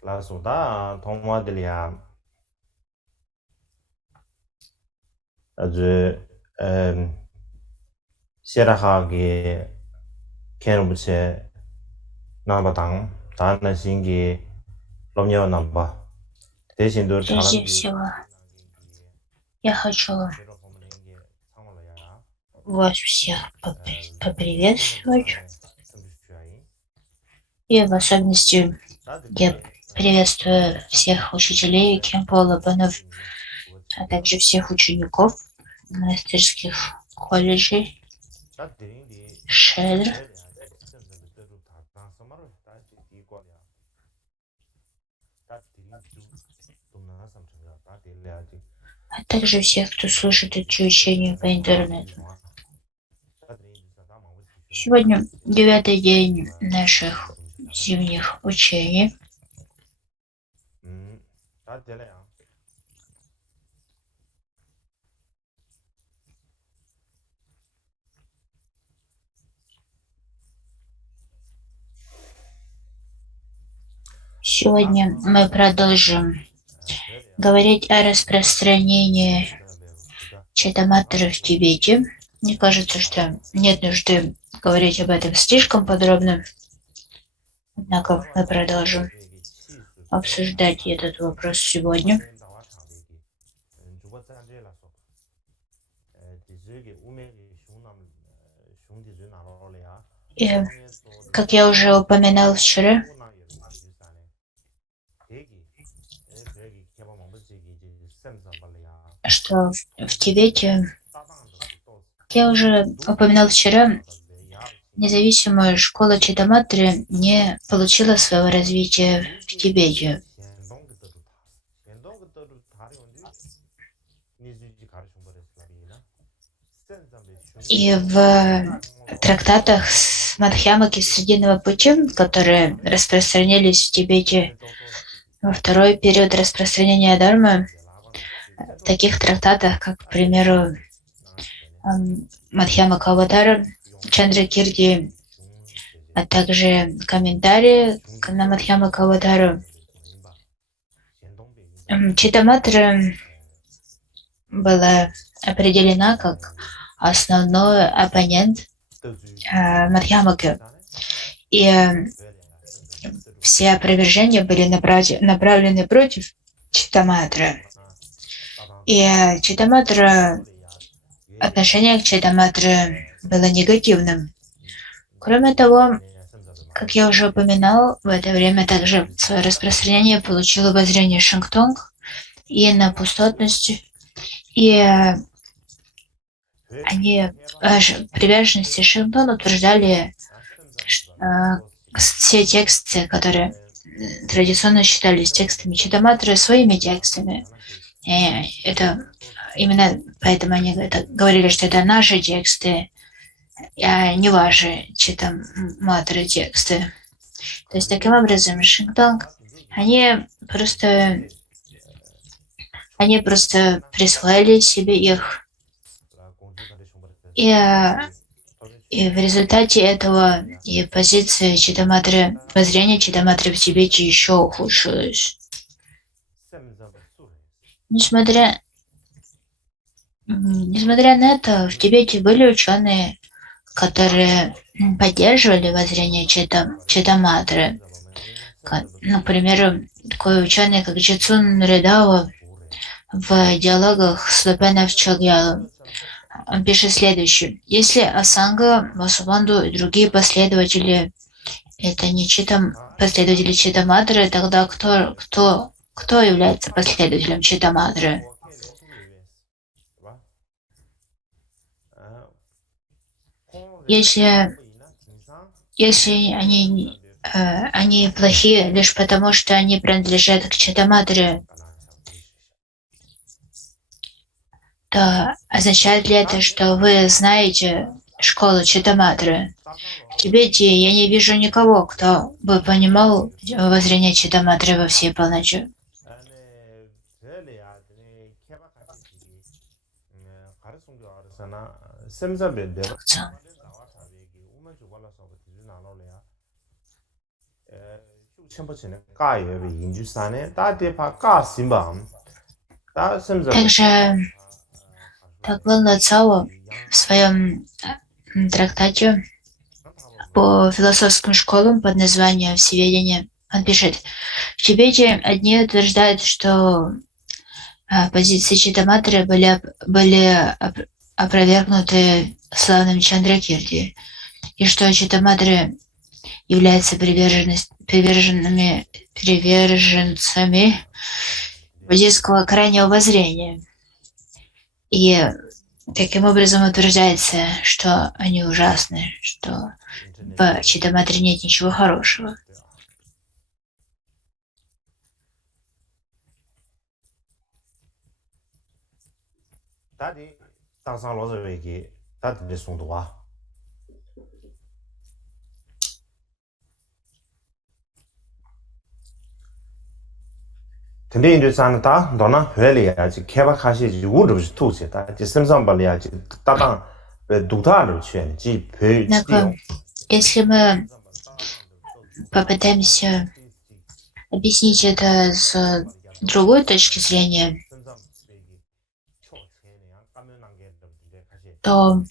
라소다 동화들이야 아주 시라하게 캐노부체 나바당 다는 신기 롬녀 남바 대신도 Прежде 다른기 всего, я хочу 상황이야 вас всех поприветствовать. 샘비슈아이 И в особенности я 다들이 приветствую всех учителей Кемпола Банов, а также всех учеников монастырских колледжей 다들이 Шедр, 레레아지 샘비들도 다 상서마로 다시 이거야 다들이 좀 나서 참가 다들이아지 а также всех, кто слушает эти учения по интернету. Сегодня 9-й день наших зимних учений. Сегодня мы продолжим говорить о распространении читаматры в Тибете. Мне кажется, что нет нужды говорить об этом слишком подробно. Однако мы продолжим обсуждать этот вопрос сегодня. И, как я уже упоминал вчера, что в Тибете, как я уже упоминал вчера, независимая школа Читаматры не получила своего развития в Тибете. И в трактатах с Мадхьямаки Срединного пути, которые распространились в Тибете во второй период распространения Дharмы, в таких трактатах, как, к примеру, Мадхьямака Аватара, Чандракирти, а также комментарии на Мадхьямака Аватару, Читаматра была определена как основной оппонент Мадхьямаки. И все опровержения были направлены против Читаматры. И Читаматра, отношение к Читаматре было негативным. Кроме того, как я уже упоминал, в это время также свое распространение получило воззрение Шангтонг и на пустотность, и они приверженности Шангтонг утверждали все тексты, которые традиционно считались текстами Читаматры, своими текстами. И это именно поэтому они говорили, что это наши тексты, а не ваши Читаматры тексты. То есть таким образом Шинтонг, они просто присвоили себе их. И в результате этого и позиция Читаматры, воззрение Читаматры в Тибете еще ухудшилось. Несмотря на это, в Тибете были ученые, которые поддерживали воззрение Читаматры. Например, такой ученый, как Джицун Редава в диалогах с Лопенов Чогьялом. Он пишет следующее. Если Асанга, Васубанду и другие последователи это не последователи Читаматры, тогда кто является последователем Читаматры? Если они плохие лишь потому, что они принадлежат к Читаматре, то означает ли это, что вы знаете школу Читаматры? В Тибете я не вижу никого, кто бы понимал воззрение Читаматры во всей полноте. Также Таглала Цао в своем трактате по философским школам под названием «Всеведение» он пишет: в Тибете одни утверждают, что позиции Читаматры были опровергнуты славным Чандракирти, и что Читаматры являются приверженцами буддийского крайнего воззрения. И таким образом утверждается, что они ужасны, что в Читаматре нет ничего хорошего. 근데 이제 저는 다 너나 회리야지 개박하시지 우르지 투시다. 지심상 발이야지 따당 왜 누다를 취한지 Однако, если мы попытаемся объяснить это с другой точки зрения, то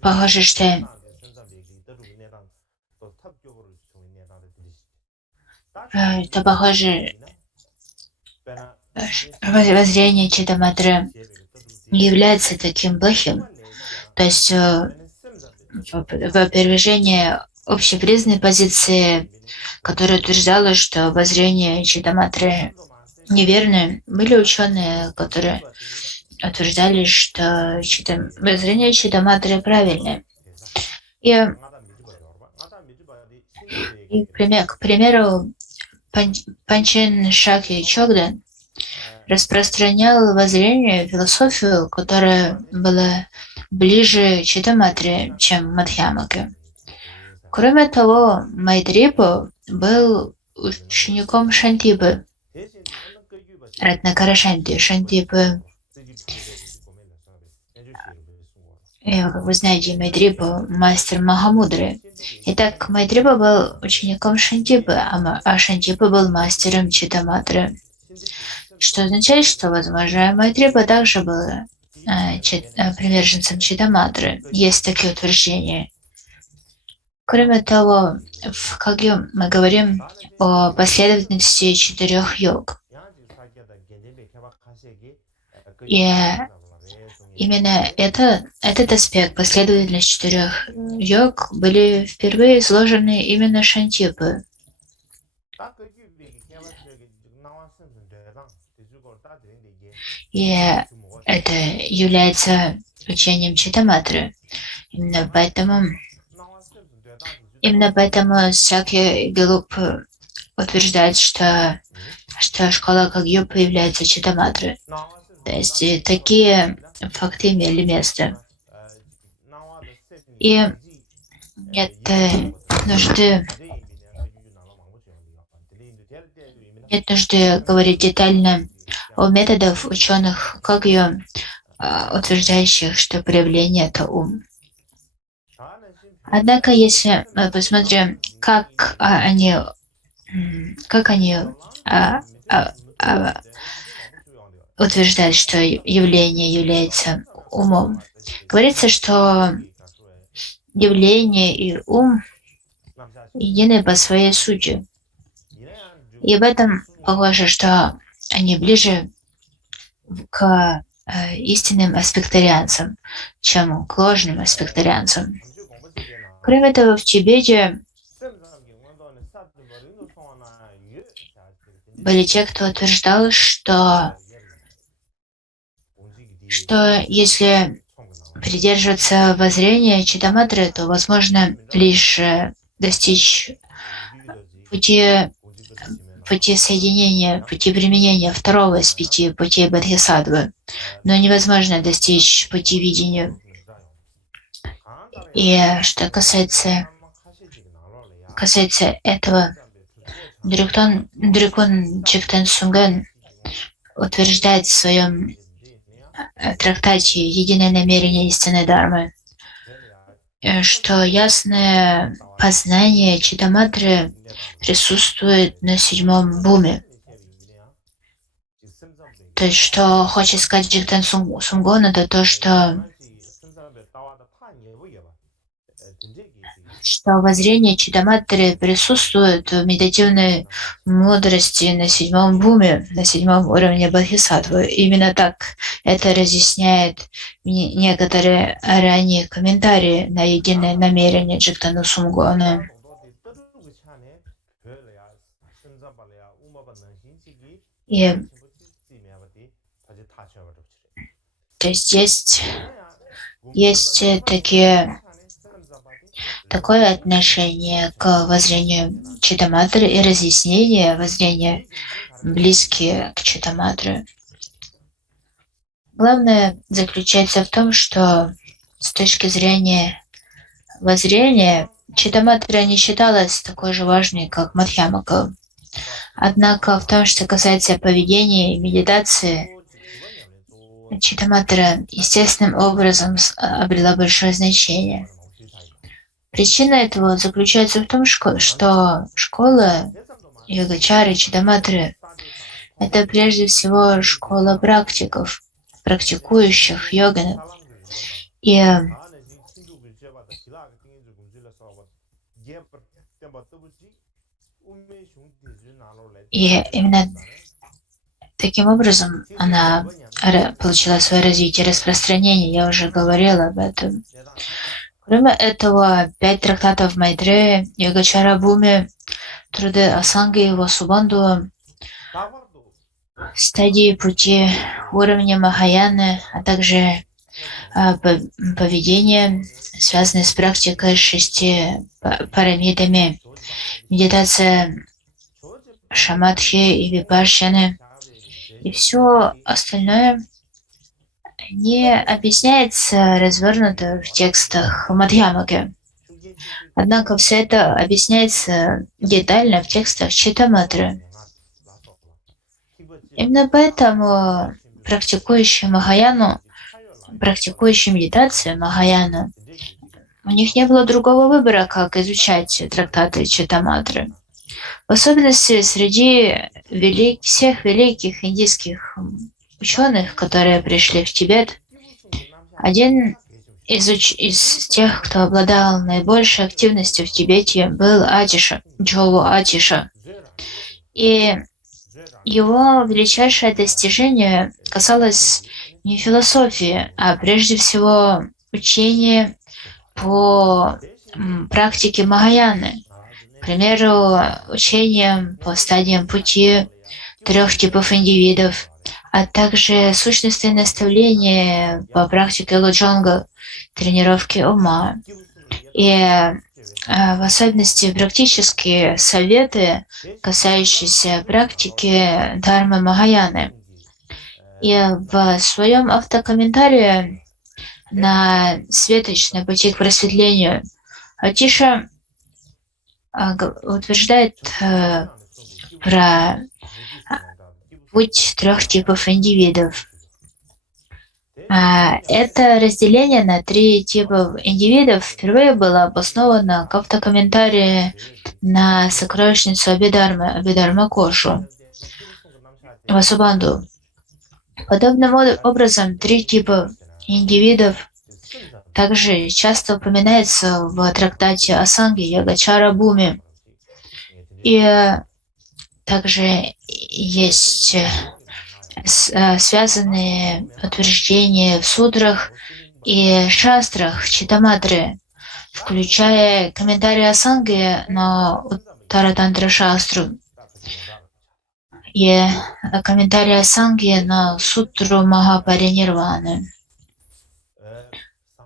похоже, что воззрение Читаматры не является таким плохим. То есть в опровержении общепризнанной позиции, которая утверждала, что воззрение Читаматры неверны, были ученые, которые утверждали, что воззрение Читаматры правильное. И к примеру, Панчен Шакья Чогдан распространял воззрение, философию, которая была ближе Читаматре, чем Мадхьямаке. Кроме того, Майтрипа был учеником Шантипы, Ратнакара Шанти. Шантипы, как вы знаете, Майтрипа — мастер Махамудры. Итак, Майтрипа был учеником Шантипы, а Шантипа был мастером Читаматры. Что означает, что, возможно, Майтрипа также был приверженцем Читаматры. Есть такие утверждения. Кроме того, в Кагью мы говорим о последовательности 4 йог. И именно этот аспект, последовательность 4 йог, были впервые изложены именно Шантипы. И это является учением Читаматры. Именно поэтому Сакья Галуп утверждает, что школа Кагью является Читаматрой. То есть такие факты имели место. И нет нужды говорить детально о методах ученых Кагью, утверждающих, что проявление — это ум. Однако, если мы посмотрим, как они утверждают, что явление является умом, говорится, что явление и ум едины по своей сути. И в этом похоже, что они ближе к истинным аспектарианцам, чем к ложным аспектарианцам. Кроме того, в Тибете были те, кто утверждал, что если придерживаться воззрения Читаматры, то возможно лишь достичь пути соединения, пути применения второго из 5 путей Бодхисаттвы, но невозможно достичь пути видения. И что касается этого, Дрикун Чиктен Сунген утверждает в своем трактате «Единое намерение истинной Дharмы», что ясное познание Читаматры присутствует на седьмом буме. То есть, что хочет сказать Джигтен Сунгон, это то, что воззрение Читаматры присутствует в медитативной мудрости на седьмом буме, на седьмом уровне Бодхисаттвы. Именно так это разъясняет некоторые ранние комментарии на единое намерение Джигтану Сунгона. И то есть такое отношение к воззрению Читаматры и разъяснение воззрения, близкие к Читаматры. Главное заключается в том, что с точки зрения воззрения Читаматра не считалась такой же важной, как Мадхьямака. Однако в том, что касается поведения и медитации, Читаматра естественным образом обрела большое значение. Причина этого заключается в том, что школа йогачары, Читаматры — это прежде всего школа практиков, практикующих йоганов. И именно таким образом она получила свое развитие, распространение. Я уже говорила об этом. Кроме этого, 5 трактатов Майтрея, Йогачара Буми, труды Асанги и Васубанду, стадии пути, уровня Махаяны, а также поведение, связанное с практикой 6 парамидами, медитация Шамадхи и Випашьяны, и все остальное не объясняется развернуто в текстах Мадхьямаки. Однако все это объясняется детально в текстах Читаматры. Именно поэтому практикующие Махаяну, практикующие медитацию Махаяну, у них не было другого выбора, как изучать трактаты Читаматры. В особенности среди всех великих индийских ученых, которые пришли в Тибет, один из тех, кто обладал наибольшей активностью в Тибете, был Атиша, Джову Атиша. И его величайшее достижение касалось не философии, а прежде всего учения по практике Махаяны. К примеру, учением по стадиям пути 3 типов индивидов, а также сущностные наставления по практике лоджонга, тренировки ума. И в особенности практические советы, касающиеся практики Дхармы Махаяны. И в своем автокомментарии на «Светоч на пути к просветлению» Атиша утверждает про путь 3 типов индивидов. Это разделение на 3 типа индивидов впервые было обосновано в автокомментарии на сокровищницу Абидарма Кошу Васубанду. Подобным образом 3 типа индивидов также часто упоминается в трактате Асанги Йогачара Буми. И также есть связанные утверждения в сутрах и шастрах Читаматры, включая комментарии Асанги на Уттаратантра Шастру и комментарии Асанги на Сутру Махапаринирваны.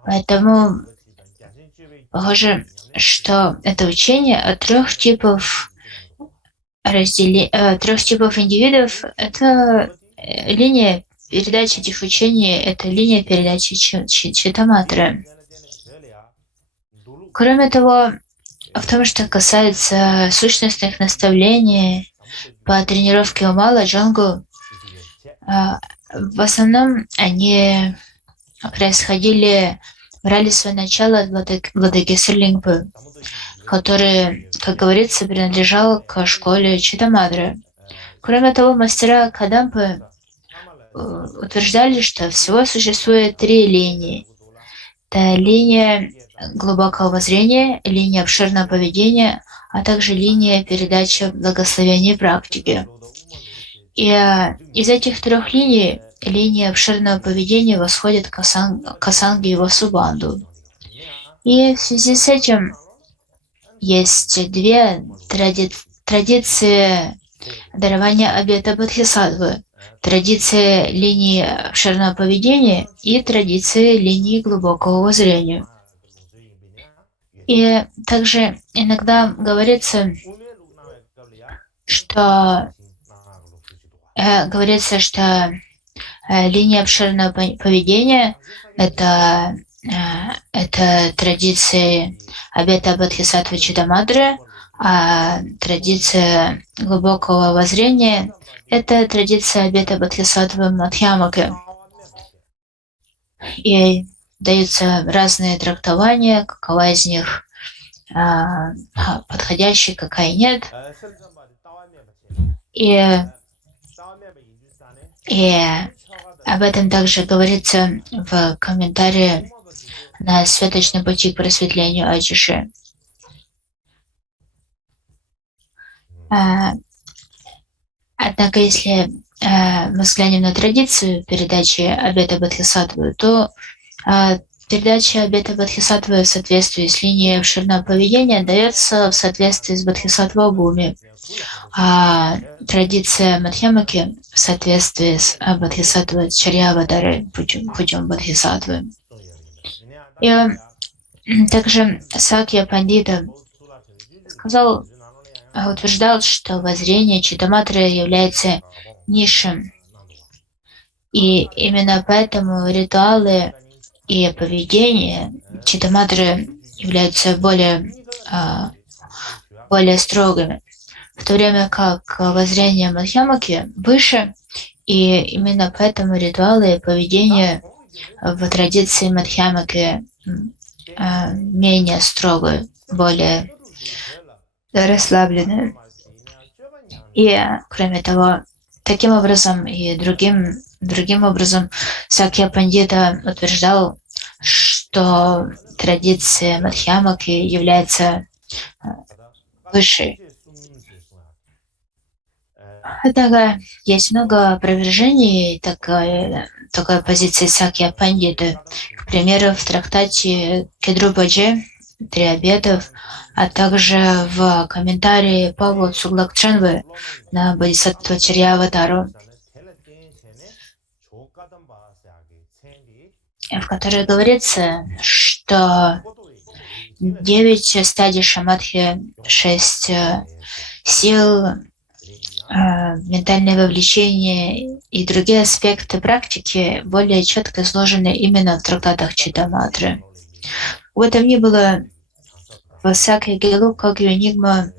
Поэтому похоже, что это учение о 3 типов индивидов — это линия передачи этих учений, это линия передачи Читаматры. Кроме того, в том, что касается сущностных наставлений по тренировке ума, ладжонгу, в основном они происходили брали свое начало от владыки Серлингпы, который, как говорится, принадлежал к школе Читамадры. Кроме того, мастера Кадампы утверждали, что всего существует 3 линии. Это линия глубокого воззрения, линия обширного поведения, а также линия передачи благословений и практики. И из этих 3 линий линия обширного поведения восходит к Асанге и Васубанду. И в связи с этим есть 2 традиции дарования обета Бодхисаттвы. Традиция линии обширного поведения и традиция линии глубокого воззрения. И также иногда говорится, что линия обширного поведения это традиция обета Бодхисаттвы Читамадры, а традиция глубокого воззрения это традиция обета Бодхисаттвы Мадхьямаки. И даются разные трактования, какова из них подходящая, какая нет. И об этом также говорится в комментарии на «Светочный пути к просветлению Ачиши». Однако, если мы взглянем на традицию передачи обета Бодхисаттвы, то передача обета Бодхисаттвы в соответствии с линией обширного поведения дается в соответствии с Бодхисаттва Бхуми, а традиция Мадхьямаки в соответствии с Бодхисаттвой Чарьяватары путем Бодхисаттвы. И также Сакья Пандита утверждал, что воззрение Читаматры является низшим. И именно поэтому ритуалы и поведение Читаматры являются более строгими, в то время как воззрение Мадхьямаки выше, и именно поэтому ритуалы и поведение в традиции Мадхьямаки менее строгие, более расслабленные. И кроме того, таким образом и другим образом Сакья Пандита утверждал, что традиция Мадхьямаки является высшей. Однако есть много опровержений такой позиции Сакья Пандиты. К примеру, в трактате Кедрубаджи «Три обетов», а также в комментарии Павла Цуглакченвы на Бодхисаттва Чарьяватару, в которой говорится, что 9 стадий Шамадхи, 6 сил, ментальное вовлечение и другие аспекты практики более четко изложены именно в трактатах Читаматры. В этом ни было, в Сакья Гелу, как и Энигма,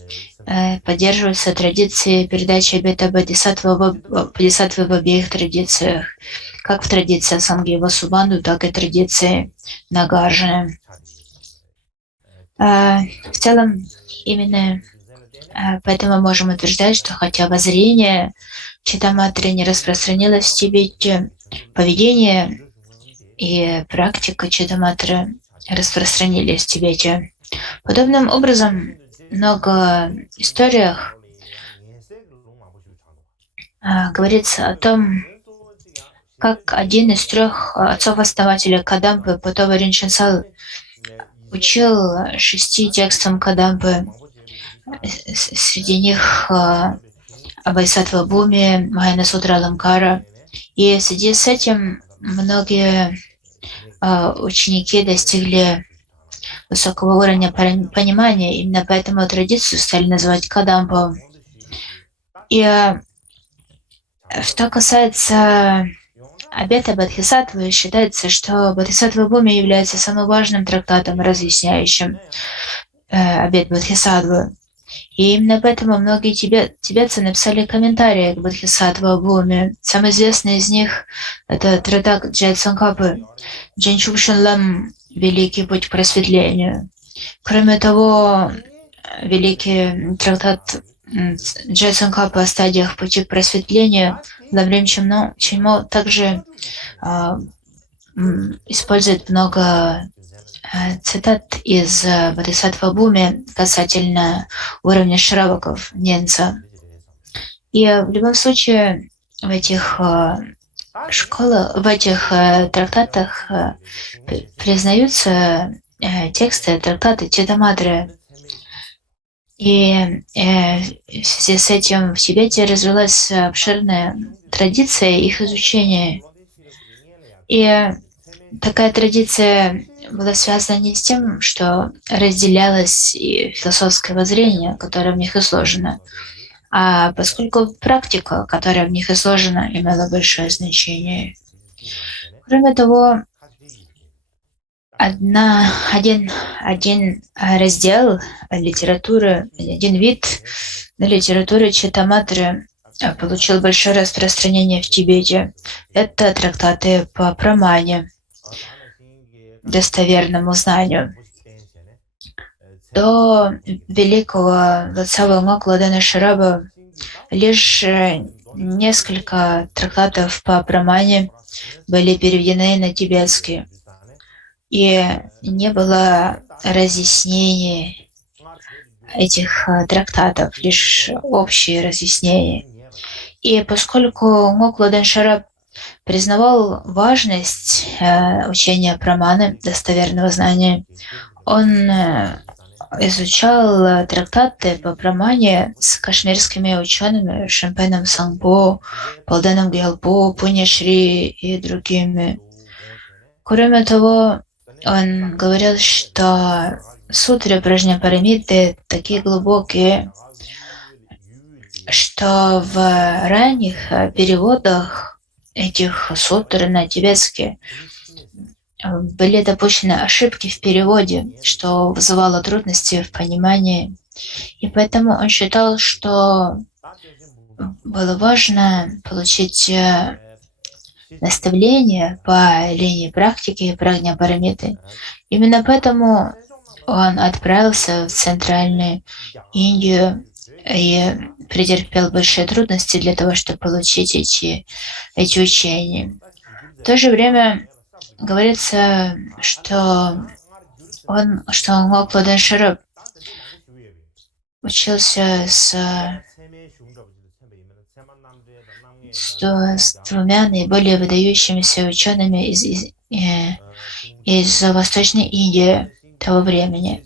поддерживаются традиции передачи обета Бодхисаттвы в обеих традициях, как в традиции Асанги и Васубанду, так и традиции Нагарджуны. В целом, именно поэтому мы можем утверждать, что хотя воззрение Читаматры не распространилось в Тибете, поведение и практика Читаматры распространились в Тибете. Подобным образом, в много историях говорится о том, как один из 3 отцов-основателей Кадампы, Потова Ринченсал, учил 6 текстам Кадампы. Среди них Абхайсаттва Бхуми, Махаяна Сутра Аламкара. И в связи с этим многие ученики достигли высокого уровня понимания. Именно поэтому традицию стали называть Кадампа. И что касается обета Бодхисаттвы, считается, что Бодхисаттва Бхуми является самым важным трактатом, разъясняющим обет Бодхисаттвы. И именно поэтому многие тибетцы написали комментарии к Бодхисаттва Бхуми. Самый известный из них — это трактат Джай Цонкапы «Джанчукшин Лам. Великий путь к просветлению». Кроме того, великий трактат Джай Цонкапы о стадиях пути к просветлению Ламрим Чимо также использует много цитат из Бодхисаттва Бхуми касательно уровня шраваков, ненца. И в любом случае в этих трактатах признаются тексты, трактаты Читаматры. И в связи с этим в Тибете развилась обширная традиция их изучения. И такая традиция была связана не с тем, что разделялось и философское воззрение, которое в них изложено, а поскольку практика, которая в них изложена, имела большое значение. Кроме того, один раздел литературы, один вид литературы Читаматры получил большое распространение в Тибете. Это трактаты по прамане, достоверному знанию. До великого Ватсава Макладана Шараба лишь несколько трактатов по прамане были переведены на тибетский, и не было разъяснений этих трактатов, лишь общие разъяснения. И поскольку Мокладан Шараб признавал важность учения праманы, достоверного знания, он изучал трактаты по прамане с кашмирскими учеными Шампеном Сангпо, Палденом Гьялпо, Пуньяшри и другими. Кроме того, он говорил, что сутры Пражняпарамиты такие глубокие, что в ранних переводах этих сутр на тибетский были допущены ошибки в переводе, что вызывало трудности в понимании. И поэтому он считал, что было важно получить наставления по линии практики Пражняпарамиты. Именно поэтому он отправился в Центральную Индию и претерпел большие трудности для того, чтобы получить эти учения. В то же время говорится, что Мокладан Шараб учился с двумя наиболее выдающимися учеными из Восточной Индии того времени,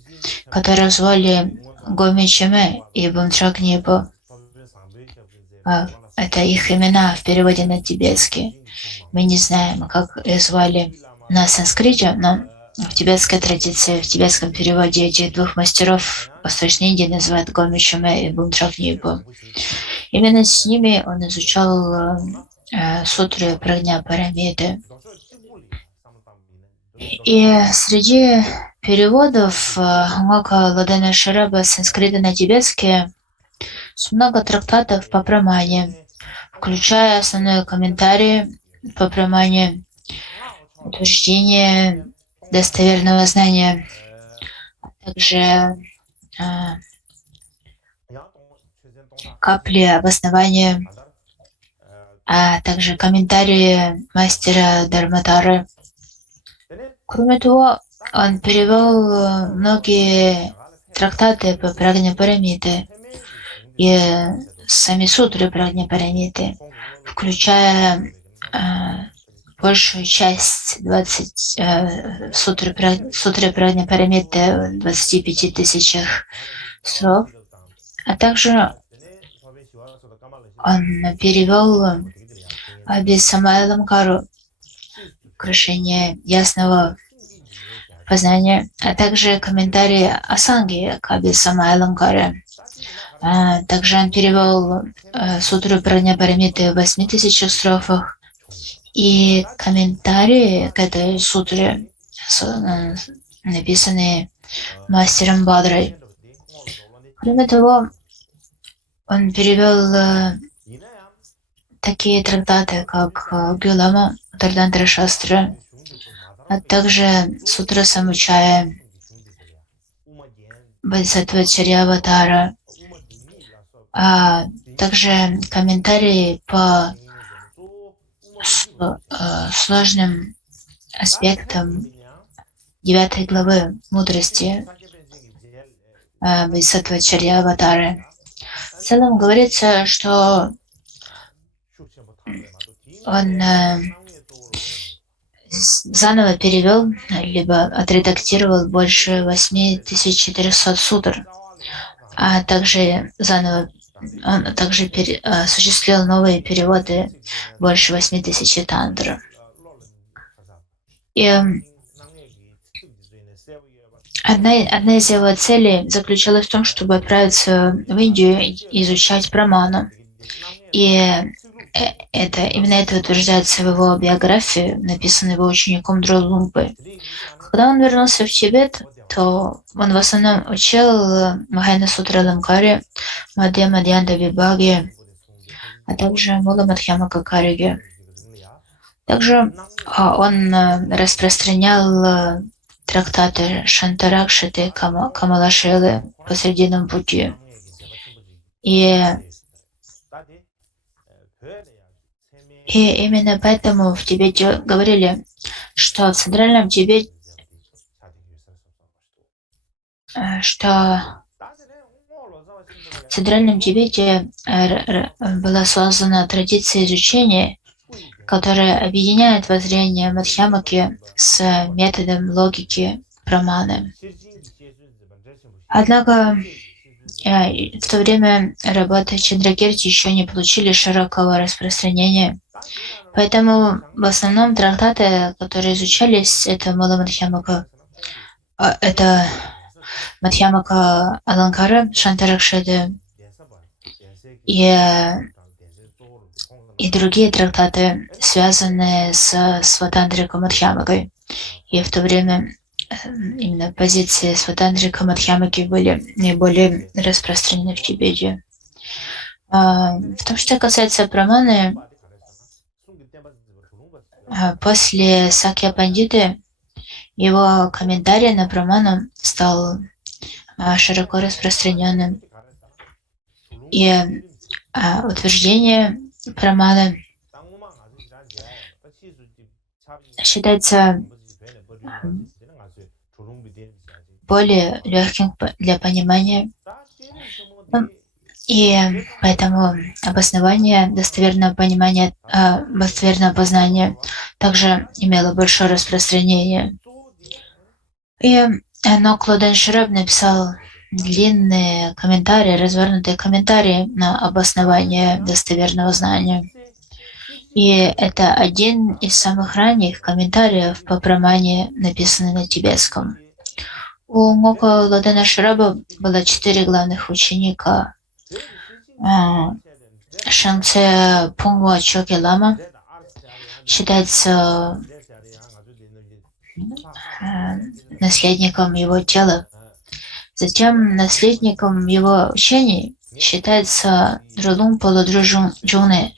которых звали Гоми Чаме и Бумтрак Нипо. Это их имена в переводе на тибетский. Мы не знаем, как их звали на санскрите, но в тибетской традиции, в тибетском переводе этих двух мастеров Восточной Индии называют Гоми Чаме и Бумтрак Нипо. Именно с ними он изучал сутры Пражняпарамиты. И среди переводов Мокладана Шараба с санскрита на тибетский много трактатов по прамане, включая основные комментарии по прамане, утверждение достоверного знания, а также капли обоснования, а также комментарии мастера Дharmatara. Кроме того, он перевел многие трактаты по Пражняпарамите и сами сутры Пражняпарамиты, включая большую часть 20 сутры Пражняпарамиты в 25 тысячах слов, а также он перевел Абхисамайаламкару, украшение ясного познания, а также комментарии Асанги к Абхисамайаламкаре. Также он перевел сутру Пражняпарамиты в 8000 строфах и комментарии к этой сутре, написанные мастером Бадрой. Кроме того, он перевел такие трактаты, как Гюлама, Тардантра Шастра, а также Сутра Самучая, Бодхисаттва Чарьяватара, а также комментарии по сложным аспектам 9 главы мудрости Бодхисаттва Чарьяватары. В целом говорится, что он заново перевел, либо отредактировал больше 8400 сутр, а также он также осуществил новые переводы больше 8000 тантр. И одна из его целей заключалась в том, чтобы отправиться в Индию и изучать праману. И именно это утверждается в его биографии, написанной его учеником Дролумпы. Когда он вернулся в Тибет, то он в основном учил Махайна Сутра Ламкари, Мадхья Мадьянта Вибхаги, а также Мула Мадхьямака Кариги. Также он распространял трактаты Шантаракшиты Камалашилы по Срединному пути. И именно поэтому в Тибете говорили, что в Центральном Тибете, была создана традиция изучения, которая объединяет воззрение Мадхьямаки с методом логики праманы. Однако в то время работы Чандракирти еще не получили широкого распространения. Поэтому в основном трактаты, которые изучались, это Мула Мадхьямака, это Мадхьямака Аланкара, Шантаракшиты и другие трактаты, связанные с Сватантрика Мадхьямакой. И в то время именно позиции Сватантрика Мадхьямаки были наиболее распространены в Тибете. В том, что касается праманы, после Сакья Пандиты его комментарий на праману стал широко распространенным. И утверждение праманы считается более легким для понимания. И поэтому обоснование достоверного познания также имело большое распространение. Но Клоден Шраб написал длинные комментарии, развернутые комментарии на обоснование достоверного знания. И это один из самых ранних комментариев по прамане, написанный на тибетском. У Мока Ладена Шраба было 4 главных ученика. Шангце Пунгва Чоки Лама считается наследником его тела. Затем наследником его учений считается Дролумпа Лодру Джуны.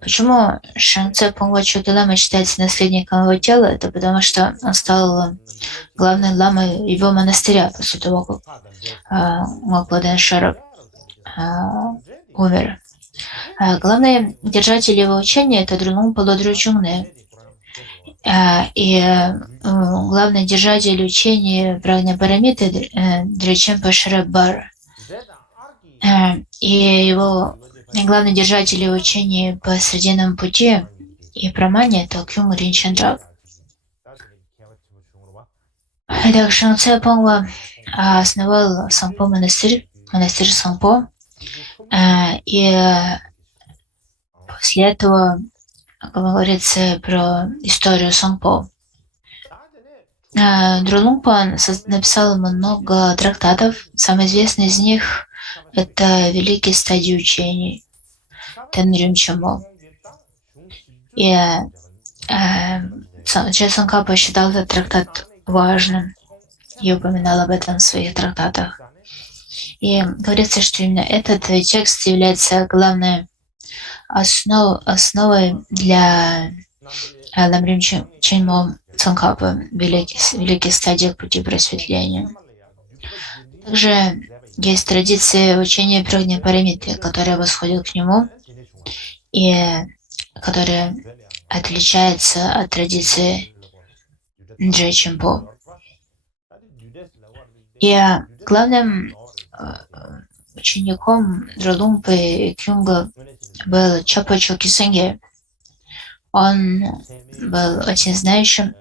Почему Шангце Пунгва Чоки Лама считается наследником его тела? Это потому что он стал главным ламой его монастыря после того, как Мокладен Шараб умер. Главный держатель его учения — это Дролумпа Лодру Джуны. И главный держатель учения Прагняпарамиты Драчемпа Шарабар. И его главный держатель его учения по Срединному пути и прамане — это Кюм Ринчандрак. Итак, Шангце Пунгва основал Сангпо монастырь Сангпо. И после этого говорится про историю Сангпо. Дролумпа написал много трактатов. Самый известный из них — это «Великие стадии учений» Тенрим Чамо. И Чэ Цангха посчитал этот трактат важным и упоминал об этом в своих трактатах. И говорится, что именно этот текст является главной основой для Ламрим Ченмо Цонкапа, великих стадиях пути просветления. Также есть традиции учения Прагни-парамиты, которые восходят к нему и которые отличаются от традиции Джэчимпо. И главным учеником Дролумпы и Кюнга был Чапа Чокисенге. Он был очень знающим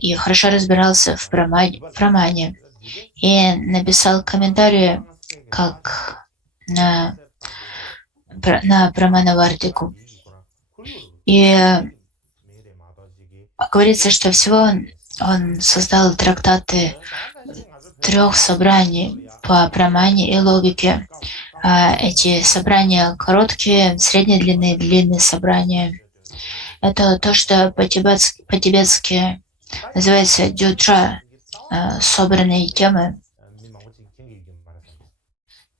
и хорошо разбирался в прамане. И написал комментарии как на Праманавардику. И говорится, что всего он создал трактаты 3 собраний по прамане и логике. Эти собрания короткие, средней длины и длинные собрания. Это то, что по-тибетски называется дюджа, собранные темы.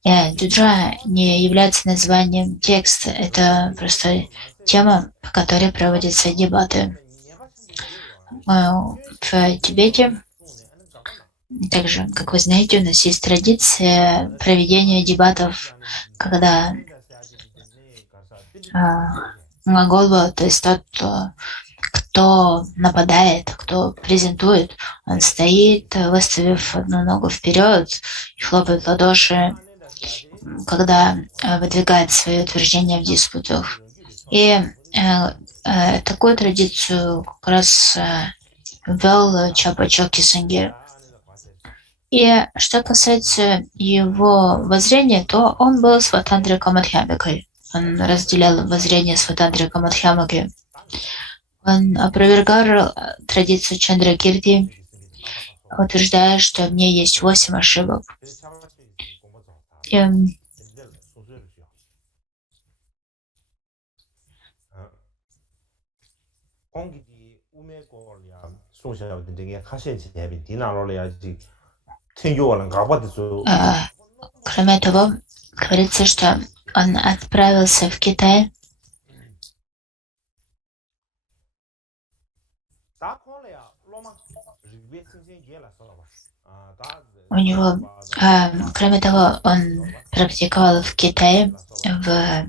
Дюджа не является названием текста, это просто тема, по которой проводятся дебаты. В Тибете также, как вы знаете, у нас есть традиция проведения дебатов, когда Монголва, то есть тот, кто нападает, кто презентует, он стоит, выставив одну ногу вперед и хлопает в ладоши, когда выдвигает свои утверждения в диспутах. И такую традицию как раз ввел Чапа Чокисенге. И что касается его воззрения, то он был Сватантриком Мадхьямикой. Он разделял воззрение Сватантриком Мадхьямики. Он опровергал традицию Чандракирти, утверждая, что в ней есть 8 ошибок. Кроме того, говорится, что он отправился в Китай. У него, кроме того, он практиковал в Китае, на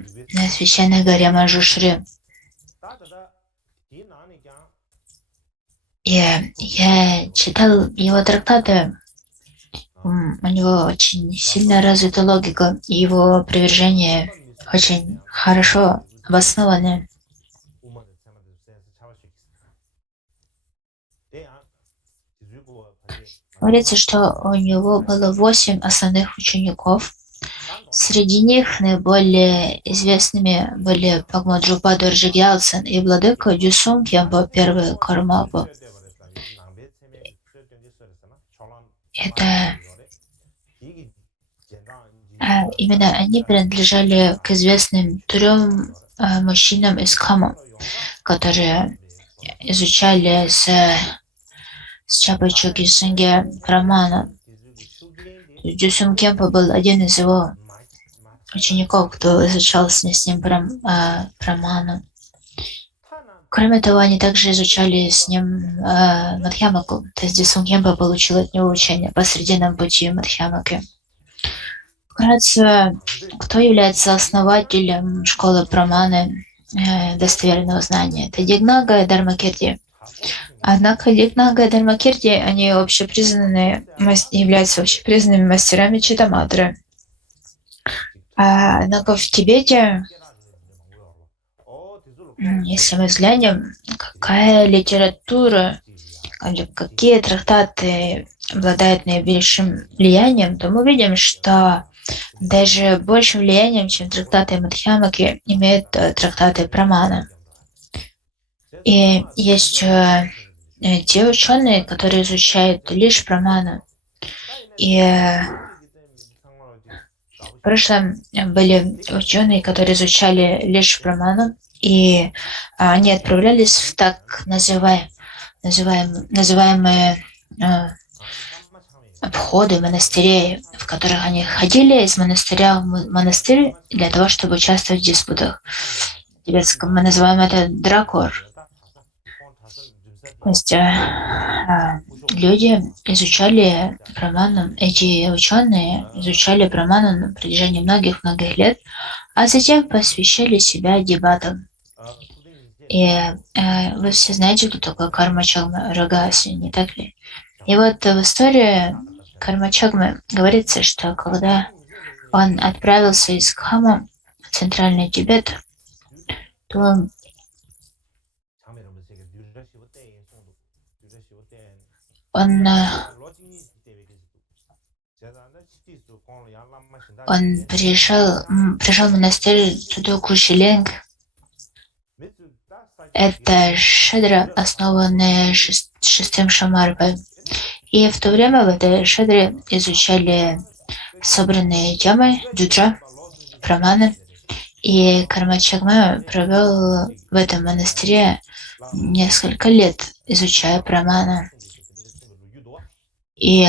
священной горе Мажушри. И я читал его трактаты. У него очень сильно развита логика, и его опровержения очень хорошо обоснованы. Говорится, что у него было 8 основных учеников. Среди них наиболее известными были Пагмаджупа Дорджигьялсен и владыка Дюсун Кемпо I Кармапа. Это именно они принадлежали к известным 3 мужчинам из Кама, которые изучали с Чапой Чокисенге праману. Дюсун Кемпо был один из его учеников, кто изучал с ним праману. Кроме того, они также изучали с ним Мадхьямаку, то есть Дюсун Кемпо получил от него учение по срединном пути Мадхьямаки. Вкратце, кто является основателем школы праманы достоверного знания? Это Дигнага и Дharmakirti. Однако Дигнага и Дharmakirti, они являются общепризнанными мастерами Читаматры. Однако в Тибете, если мы взглянем, какая литература, какие трактаты обладают наибольшим влиянием, то мы видим, что даже большим влиянием, чем трактаты Мадхьямаки, имеют трактаты прамана. И есть те ученые, которые изучают лишь праману. И в прошлом были ученые, которые изучали лишь праману, и они отправлялись в так называемые обходы монастырей, в которых они ходили из монастыря в монастырь для того, чтобы участвовать в диспутах. В тибетском мы называем это дракор. То есть люди изучали праману, эти ученые изучали праману на протяжении многих-многих лет, а затем посвящали себя дебатам. И вы все знаете, кто такой Карма-чагма Рагаси, не так ли? И вот в истории Карма-чагмы говорится, что когда он отправился из Кхама в центральный Тибет, то он, он пришел в монастырь Тудоку Шилинг. Это шедра, основанная шестым Шамарпой. И в то время в этой шедре изучали собранные темы, джуджа, праманы. И Карма-чагма провел в этом монастыре несколько лет, изучая праману. И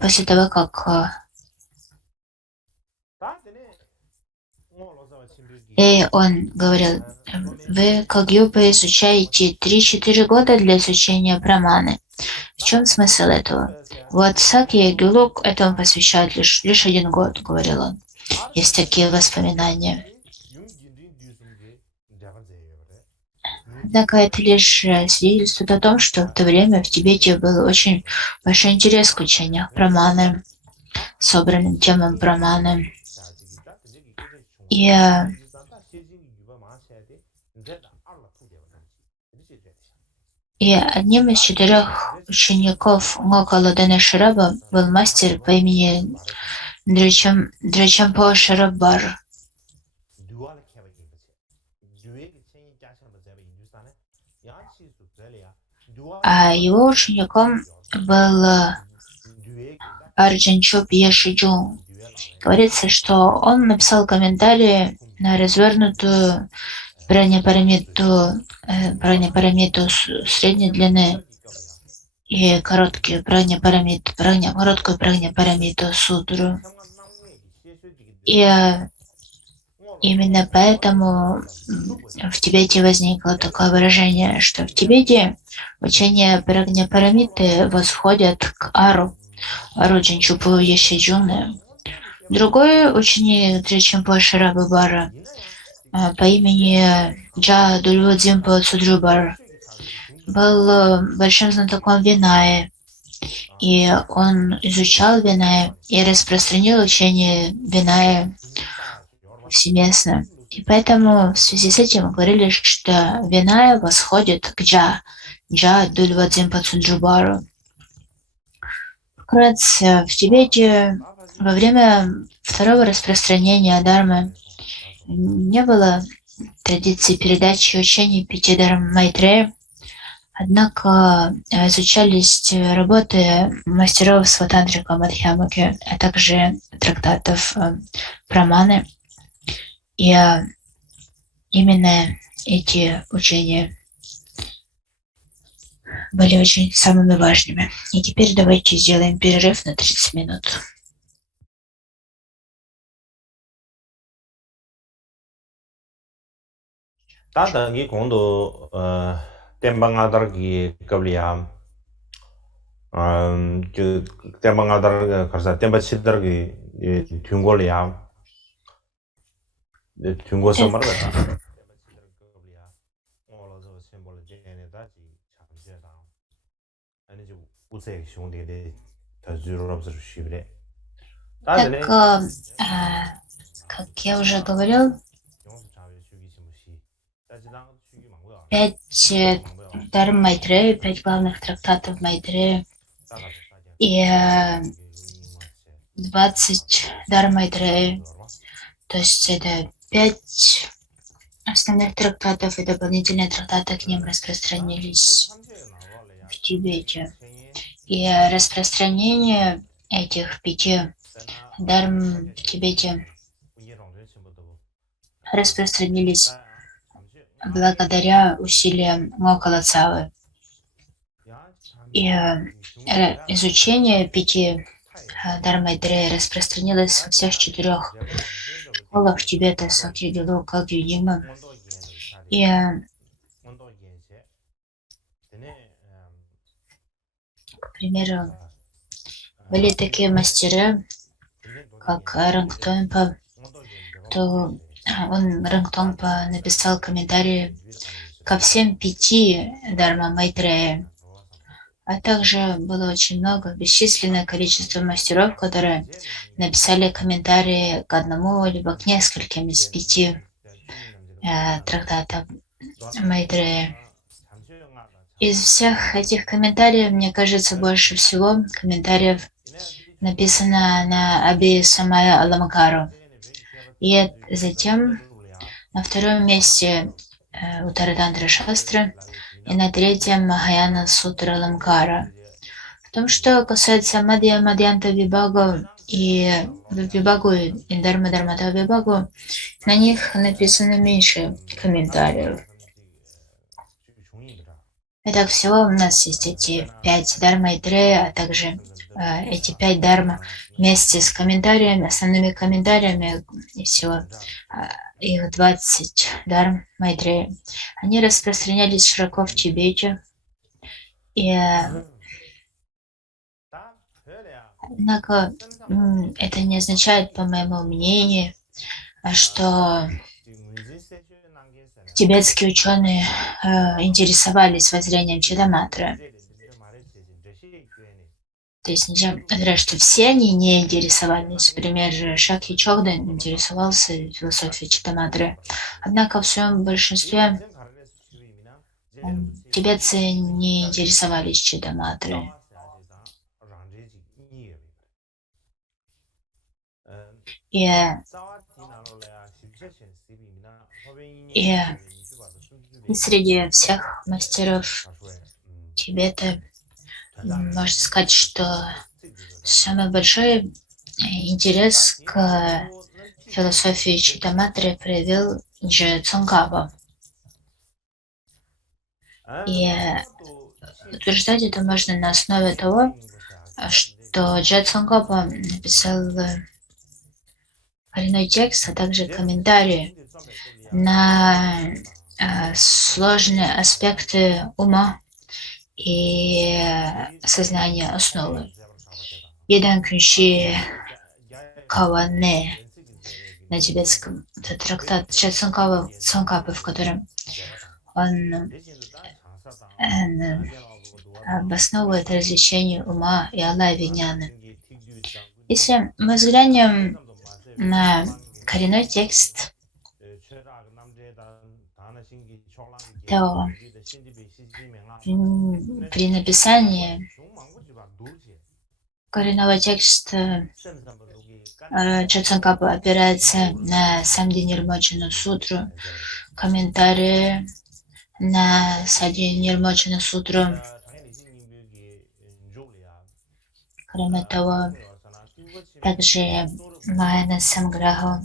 после того, как он говорил, вы Кагьюпа изучаете 3-4 года для изучения праманы. В чем смысл этого? Вот Саки и Гюлук этому посвящают лишь 1 год, говорил он. Есть такие воспоминания. Однако это лишь свидетельствует о том, что в то время в Тибете был очень большой интерес к учению праманы, собранным темам праманы. И одним из 4 учеников Гокала Данашираба был мастер по имени Драчампо Шараббар. А его учеником был Арджанчоп Ешиджун. Говорится, что он написал комментарии на развернутую браньяпарамиту средней длины и короткую браньяпарамиту сутру. И именно поэтому в Тибете возникло такое выражение, что в Тибете учение браньяпарамиты восходят к Ару Джанчупу Ешиджуны. Другой ученик Драчампо Шараббара по имени Джа Дульводзимпо Цудрубар был большим знатоком Винае, и он изучал Винае и распространил учение Винае повсеместно. И поэтому в связи с этим мы говорили, что Виная восходит к Джа Дульводзимпо Цудрубару. Вкратце, в Тибете во время второго распространения Дharмы не было традиции передачи учений 5 Дharм Майтрея, однако изучались работы мастеров Сватантрика Мадхьямаки, а также трактатов Праманы. И именно эти учения были очень самыми важными. И теперь давайте сделаем перерыв на 30 минут. 다당이 공도 땜방아다르기 겁리야 그 땜방아다르가 가서 땜바치다르기 균골이야 균고서 말하다 Так, как я уже говорил, 5 Дharм Майтрея, 5 главных трактатов Майтрея и 20 Дharм Майтрея. То есть это 5 основных трактатов и дополнительные трактаты к ним распространились в Тибете. И распространение этих 5 Дharм в Тибете распространились благодаря усилиям Мокалацавы. И изучение 5 Дharma-Майтрей распространилось во всех 4 школах Тибета, Сакья-Гелу, Калью-Нима. И, к примеру, были такие мастера, как Рангтонпа, Рангтонпа написал комментарии ко всем 5 Дharma-Майтрея. А также было очень много, бесчисленное количество мастеров, которые написали комментарии к одному либо к нескольким из 5 трактатов Майтрея. Из всех этих комментариев, мне кажется, больше всего комментариев написано на Абхисамая Аламакару. И затем на 2-м месте Уттаратантра Шастра и на 3-м Махаяна Сутра Аламкара. В том, что касается Мадьянта Вибагу и Вибагу и Дharma-Дharмата Вибагу, на них написано меньше комментариев. Итак, всего у нас есть эти 5 Дharma-Майтрея, а также эти 5 Дharma вместе с комментариями, основными комментариями, и всего их 20 Дharma-Майтрея. Они распространялись широко в Тибете. И, однако, это не означает, по моему мнению, что тибетские ученые интересовались воззрением Читаматры. То есть нельзя говорить, что все они не интересовались. Например, Шакья Чогден интересовался философией Читаматры. Однако в своем большинстве тибетцы не интересовались Читаматрой. И среди всех мастеров Тибета можно сказать, что самый большой интерес к философии Читаматры проявил Дже Цонгапа. И утверждать это можно на основе того, что Дже Цонгапа написал коренной текст, а также комментарии на сложные аспекты ума и сознания основы. Едан Кюнши Каване на тибетском. Это трактат Дже Цонгапы, в котором он обосновывает различение ума и Аллаха Виняны. Если мы взглянем на коренной текст, то при написании коренного текста Дже Цонгапа опирается на Самди Нирмочину сутру, комментарии на Сади Нирмочину сутру. Кроме того, также Майна Санграху,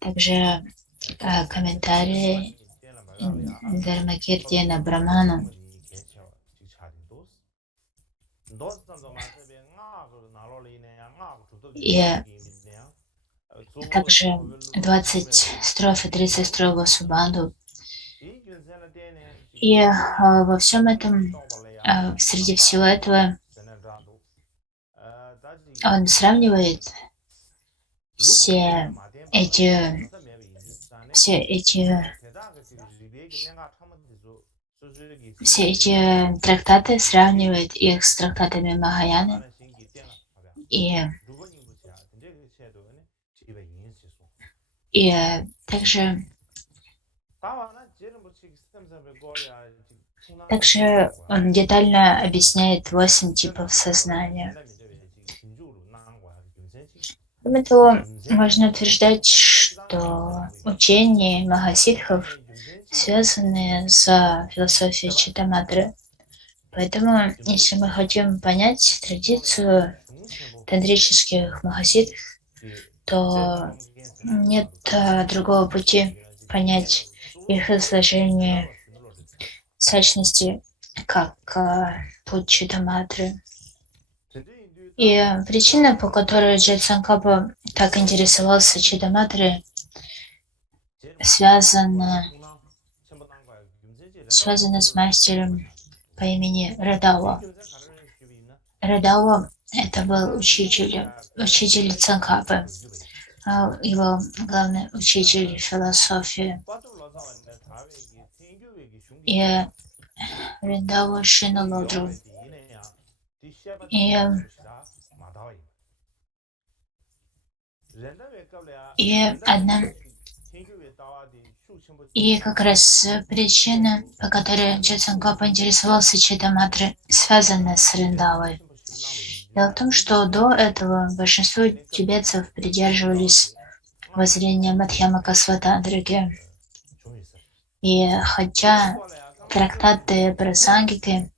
также комментарии Дharmakirti на Браману. И также 20 строф и 30 строф Васубанду. И во всем этом, среди всего этого, он сравнивает все эти трактаты, сравнивает их с трактатами Махаяны. И также он детально объясняет 8 типов сознания. Кроме того, можно утверждать, что учения махасидхов связаны с философией Читаматры. Поэтому, если мы хотим понять традицию тантрических махасидхов, то нет другого пути, понять их изложение в сущности как путь Читаматры. И причина, по которой Джей Цанкапа так интересовался Читаматрой, связана с мастером по имени Радава. Радава — это был учитель Цанкапы, его главный учитель философии. И Радава Шиналодру. И как раз причина, по которой Джей Цанкапа интересовался Читаматрой, связана с Рендавой. Дело в том, что до этого большинство тибетцев придерживались воззрения Мадхьямака Сватантрики. И хотя трактаты про Сангики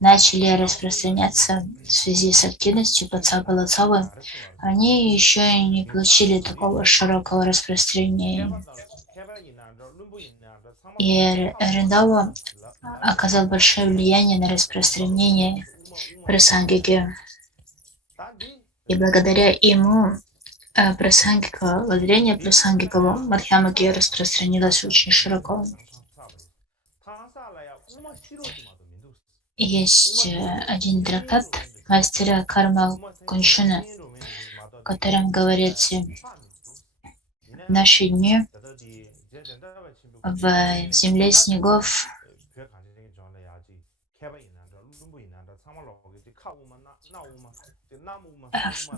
начали распространяться в связи с активностью Пацапа Лацавы, они еще и не получили такого широкого распространения. И Рендава оказал большое влияние на распространение прасангики. И благодаря ему прасангика, воззрение прасангикова Мадхьямаки распространилось очень широко. Есть один трактат мастера Карма Куншуна, в котором говорится: в наши дни в земле снегов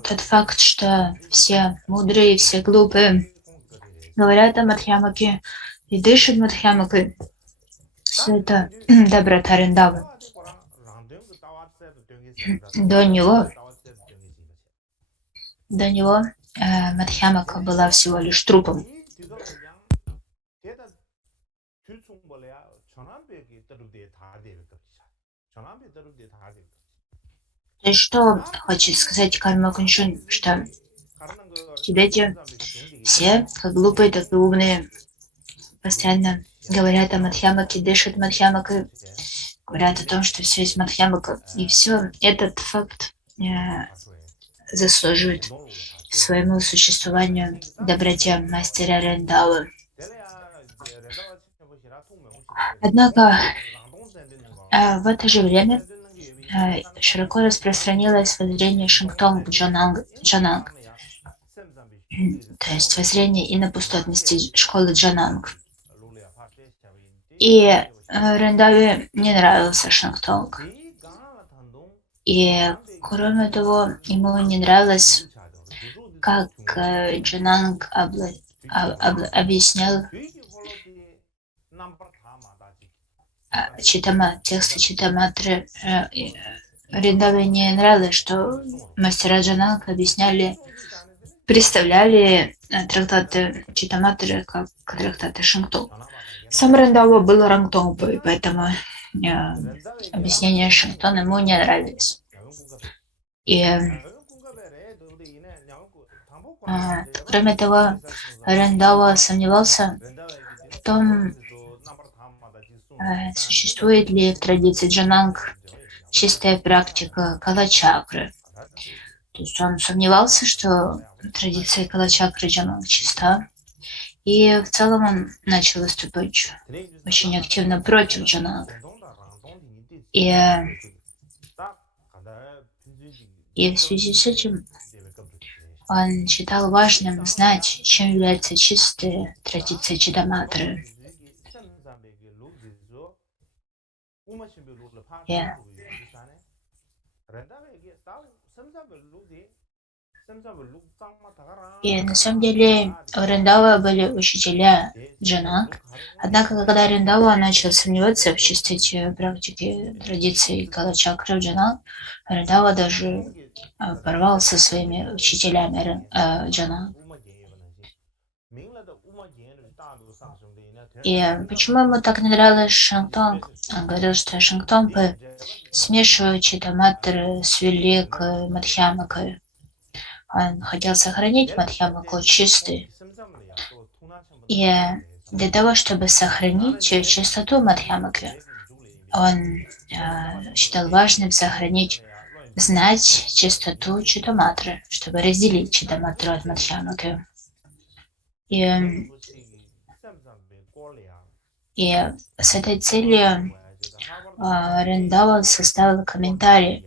тот факт, что все мудрые, все глупые говорят о Мадхьямаке и дышат Мадхьямакой, все это доброта Рендавы. До него Мадхьямака была всего лишь трупом. То есть что хочет сказать Карма Куншун, что в Тибете все, как глупые, так и умные, постоянно говорят о Мадхьямаке, дышат Мадхьямакой, говорят о том, что все есть Мадхьямака. И все этот факт заслуживает своему существованию доброте мастера Рендавы. Однако в это же время широко распространилось воззрение Шингтонг Джонанг, то есть воззрение инопустотности школы Джонанг. И Рендаве не нравился Шингтонг. И кроме того, ему не нравилось, как Джонанг объяснял тексты Читаматры. Рендаве не нравилось, что мастера Джонанг представляли трактаты Читаматры как трактаты Шингтонг. Сам Рендава был Рангтонг, поэтому объяснения Шингтонг ему не нравились. И кроме того, Рендава сомневался в том, существует ли в традиции Джонанг чистая практика калачакры. То есть он сомневался, что традиция калачакры Джонанг чиста. И в целом он начал выступать очень активно против Джонанг. И в связи с этим он считал важным знать, чем является чистая традиция Читаматры. И на самом деле у Рендава были учителя Джонанг. Однако, когда Рендава начал сомневаться в чистоте практики традиции калачакры в Джонанг, Рендава даже порвал со своими учителями Джонанг. И почему ему так не нравилось Шингтонг? Он говорил, что Шингтонг смешивают Читаматры с великой Мадхьямакой. Он хотел сохранить Мадхьямаку чистой. И для того, чтобы сохранить чистоту Мадхьямаки. Он считал важным сохранить, знать чистоту Читаматры, чтобы разделить Читаматру от Мадхьямаки. И с этой целью Риндава составил комментарий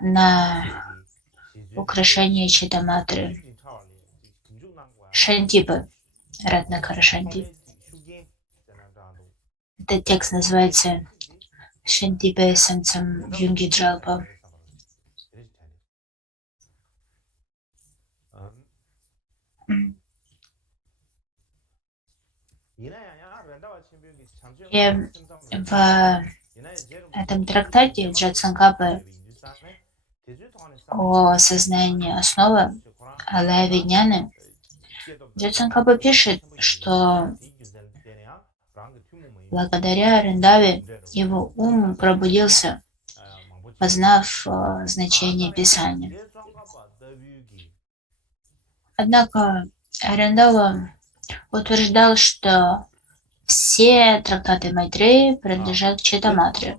на украшение Читаматры Шантипы, Ратнакара Шанти. Этот текст называется Шантипе Самцам Юнги Джалпа. И в этом трактате Джатсанкапы о сознании основы Алая Видняны Джатсанкапа пишет, что благодаря Риндаве его ум пробудился, познав значение Писания. Однако Риндава утверждал, что все трактаты Майтреи принадлежат к Читаматре.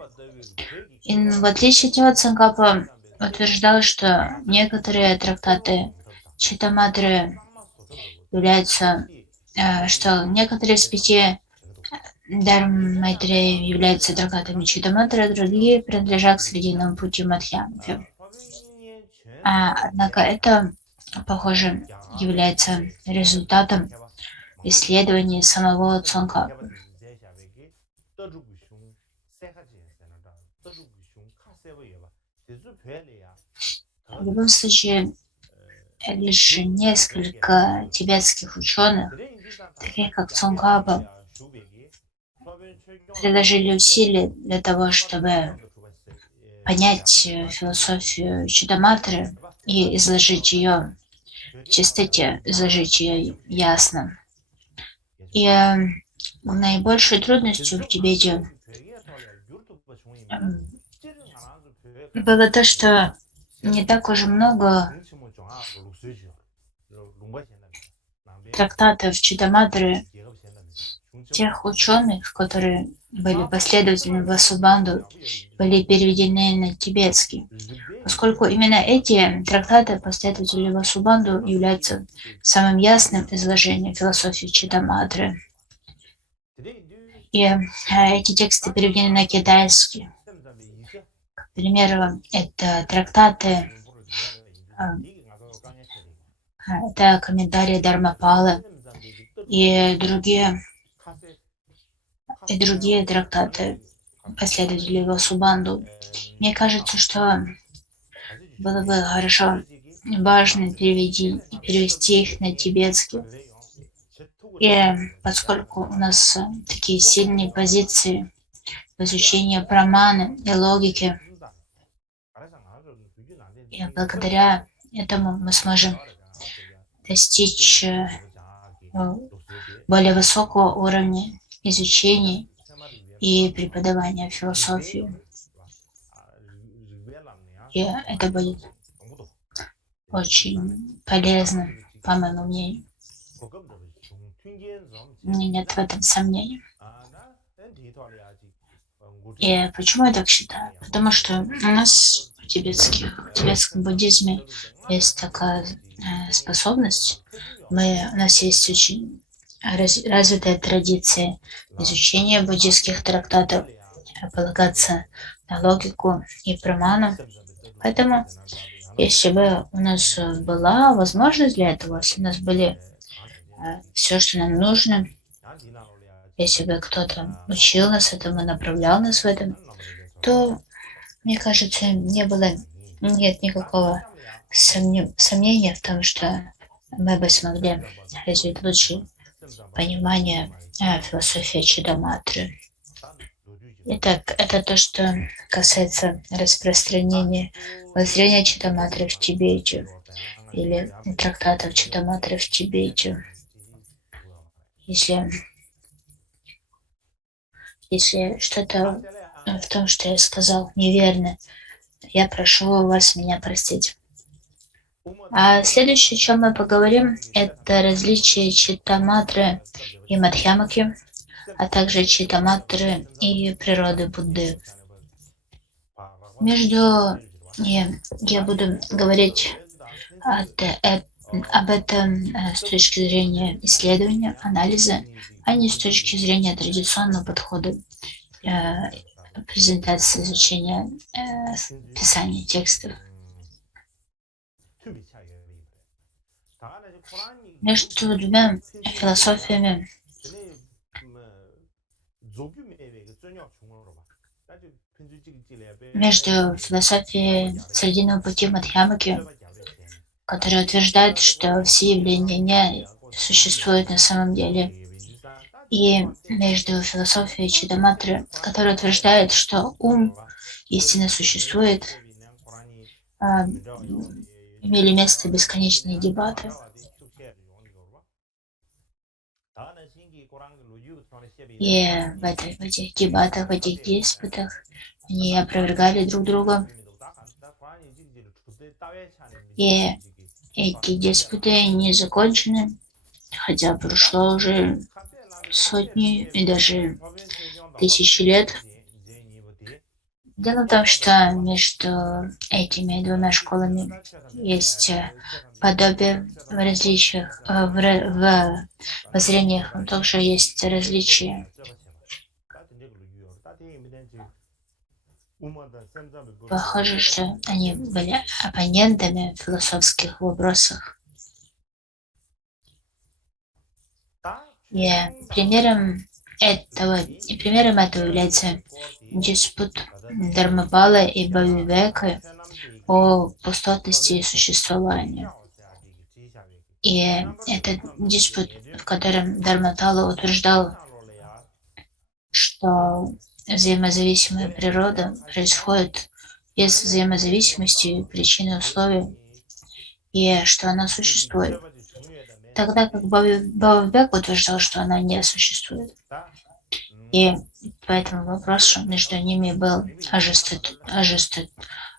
И в отличие от него Цанкапа утверждал, что некоторые трактаты Читаматры являются, что некоторые из 5 Дharм Майтреи являются трактатами Читаматры, а другие принадлежат к срединному пути Мадхьямаки. Однако это, похоже, является результатом исследований самого Цонкапы. В любом случае, лишь несколько тибетских ученых, таких как Цонкапа, приложили усилия для того, чтобы понять философию Читаматры и изложить ее в чистоте, изложить ее ясно. И наибольшей трудностью в Тибете было то, что не так уж много трактатов Читаматры тех ученых, которые были последователями Васубанду, были переведены на тибетский, поскольку именно эти трактаты последователей Васубанду являются самым ясным изложением философии Читаматры. И эти тексты переведены на китайский. К примеру, это трактаты, это комментарии Дharmapala и другие трактаты последователей Васубанду. Мне кажется, что было бы хорошо, важно перевести их на тибетский. И поскольку у нас такие сильные позиции в изучении праманы и логики, и благодаря этому мы сможем достичь более высокого уровня изучения и преподавания философии. И это будет очень полезно, по моему мнению. У меня нет в этом сомнений. И почему я так считаю? Потому что у нас в тибетском буддизме есть такая способность. У нас есть очень развитая традиция изучения буддийских трактатов, полагаться на логику и праману. Поэтому, если бы у нас была возможность для этого, если у нас были все, что нам нужно, если бы кто-то учил нас этому, направлял нас в этом, то, мне кажется, нет никакого сомнения в том, что мы бы смогли развить лучшее понимание философии Читаматры. Итак, это то, что касается распространения воззрения Читаматры в Тибете или трактатов Читаматры в Тибете. Если что-то в том, что я сказал, неверно, я прошу вас меня простить. А следующее, о чем мы поговорим, это различия Читтаматры и Мадхьямаки, а также Читтаматры и природы Будды. Между я буду говорить об этом с точки зрения исследования, анализа, а не с точки зрения традиционного подхода презентации изучения писания текстов. Между двумя философиями, между философией Срединного пути Мадхьямаки, которая утверждает, что все явления не существуют на самом деле, и между философией Читтаматры, которая утверждает, что ум истинно существует, имели место бесконечные дебаты. И в этих дебатах, в этих диспутах они опровергали друг друга. И эти диспуты не закончены, хотя прошло уже сотни и даже тысячи лет. Дело в том, что между этими двумя школами есть подобие в различиях, в воззрениях, но также есть различия. Похоже, что они были оппонентами в философских вопросах. И примером этого является диспут Дharmapala и Бхавивека о пустотности существования. И этот диспут, в котором Дharmapala утверждал, что взаимозависимая природа происходит без взаимозависимости причин и условий, и что она существует, тогда как Бхавивека утверждал, что она не существует. И по этому вопросу между ними был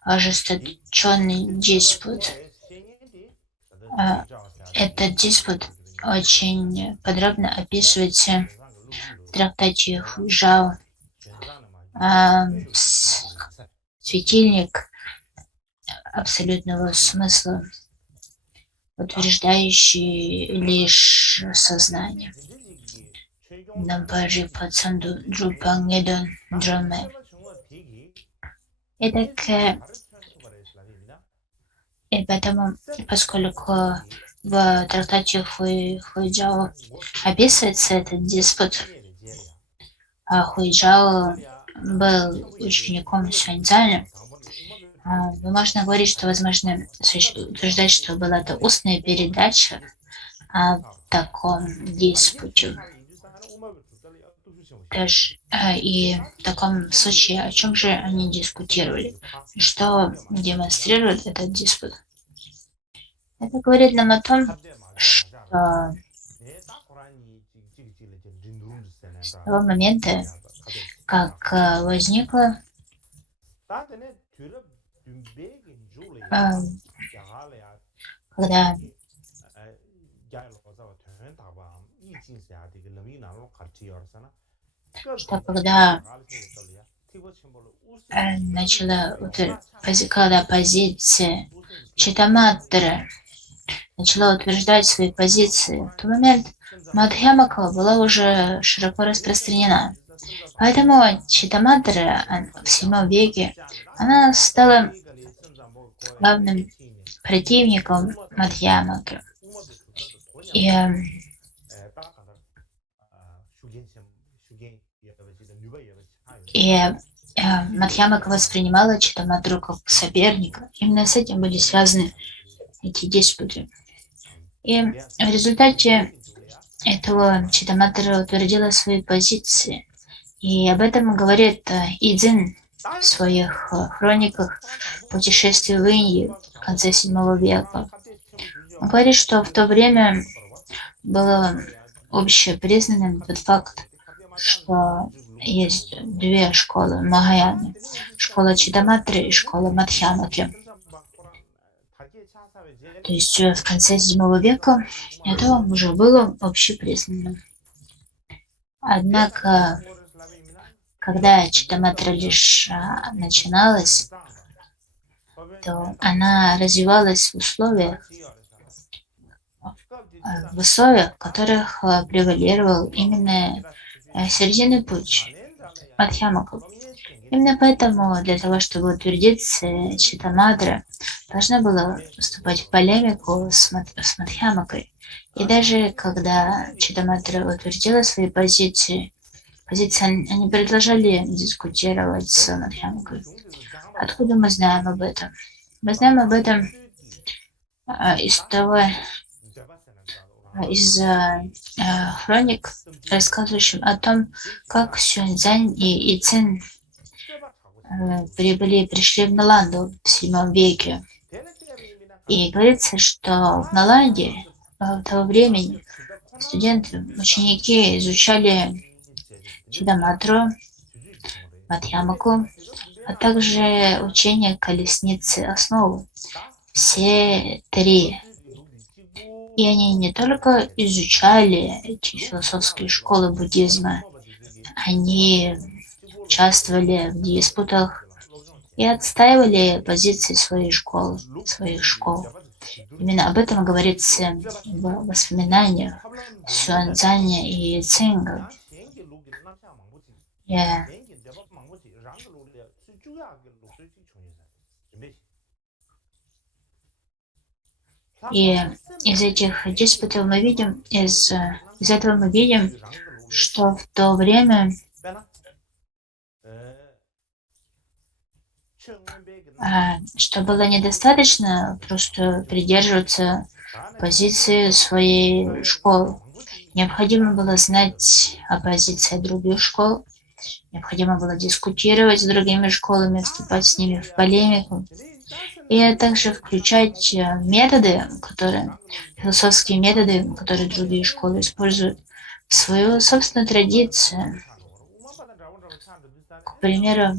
ожесточенный диспут. Этот диспут очень подробно описывается в трактате Хуйжао, светильник абсолютного смысла, утверждающий лишь сознание. Нампаджи Пацанду Друпангедон Дроме. И поэтому, поскольку в трактате Хуйджао описывается этот диспут, а Хуйджао был учеником Сюаньцзаня, можно говорить, что, возможно, утверждать, что была это устная передача о таком диспуте. И в таком случае, о чем же они дискутировали? Что демонстрирует этот диспут? Это говорит нам о том, что с того момента, как возникла когда когда позиция Читтаматры начала утверждать свои позиции, в тот момент Мадхьямака была уже широко распространена. Поэтому Читтаматра в VII веке она стала главным противником Мадхьямаки. И Мадхьямака воспринимала Читтаматру как соперника. Именно с этим были связаны эти диспуты. И в результате этого Читтаматра утвердила свои позиции. И об этом говорит Идзин в своих хрониках «Путешествие в Индию» в конце VII века. Он говорит, что в то время было общепризнанным тот факт, что есть две школы Махаяны: школа Читтаматры и школа Мадхьямаки. То есть в конце VII века это уже было общепризнано. Однако, когда Читаматра лишь начиналась, то она развивалась в условиях, в которых превалировал именно серединный путь Мадхьямаков. Именно поэтому для того, чтобы утвердиться, Читамадра должна была вступать в полемику с Мадхьямакой. И даже когда Читамадра утвердила свои позиции они продолжали дискутировать с Мадхьямкой. Откуда мы знаем об этом? Мы знаем об этом из хроник, рассказывающих о том, как Сюаньцзянь и Ицин пришли в Наланду в VII веке. И говорится, что в Наланде того времени студенты, ученики изучали Чидаматру, Мадхьямаку, а также учение колесницы основу. Все три. И они не только изучали эти философские школы буддизма, они участвовали в диспутах и отстаивали позиции своих школ. Именно об этом говорится в воспоминаниях Сюаньцзяня и Цинга. И из этих диспутов мы видим, из этого мы видим, что в то время что было недостаточно просто придерживаться позиции своей школы. Необходимо было знать о позиции других школ, необходимо было дискутировать с другими школами, вступать с ними в полемику. И также включать философские методы, которые другие школы используют, в свою собственную традицию. К примеру,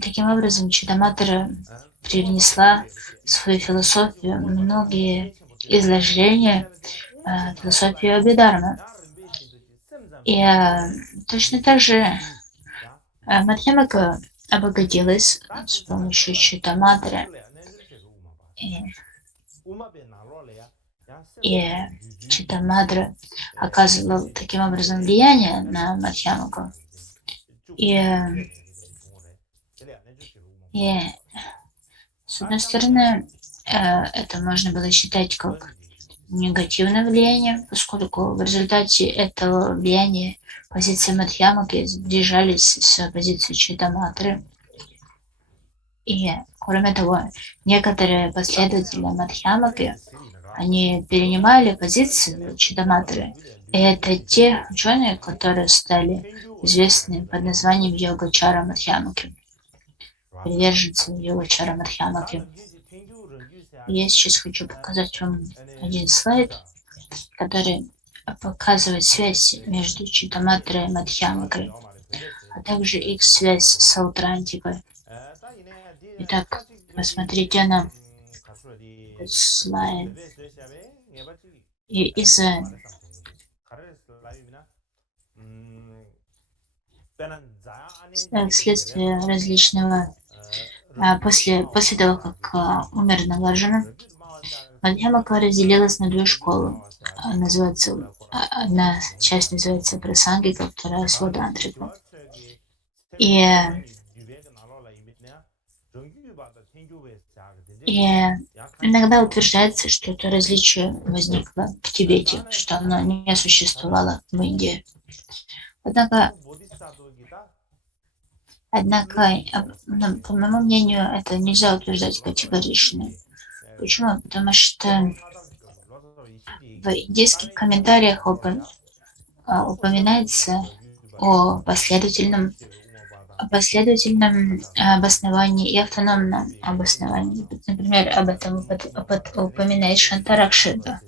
таким образом Читаматра привнесла в свою философию многие изложения философии Абхидharмы. И точно так же Мадхьямака обогатилась с помощью Читаматры. И Читаматра оказывала таким образом влияние на Мадхьямаку. И с одной стороны, это можно было считать как негативное влияние, поскольку в результате этого влияния позиции Мадхьямаки сближались с позицией Читаматры. И, кроме того, некоторые последователи Мадхьямаки, они перенимали позиции Читаматры. И это те ученые, которые стали известны под названием Йогачара Мадхьямаки, приверженцы Йогачара Мадхьямаки. Я сейчас хочу показать вам один слайд, который показывает связь между Читаматрой и Мадхьямакой, а также их связь с Аутрантикой. Итак, посмотрите на этот слайд. И вследствие различного после того, как умер Нагарджуна, Мадхьямака разделилась на две школы. Одна часть называется Прасангика, вторая Свадантрика. И иногда утверждается, что это различие возникло в Тибете, что оно не существовало в Индии. Однако, по моему мнению, это нельзя утверждать категорично. Почему? Потому что в индийских комментариях упоминается о последовательном обосновании и автономном обосновании. Например, об этом упоминает Шантаракшита.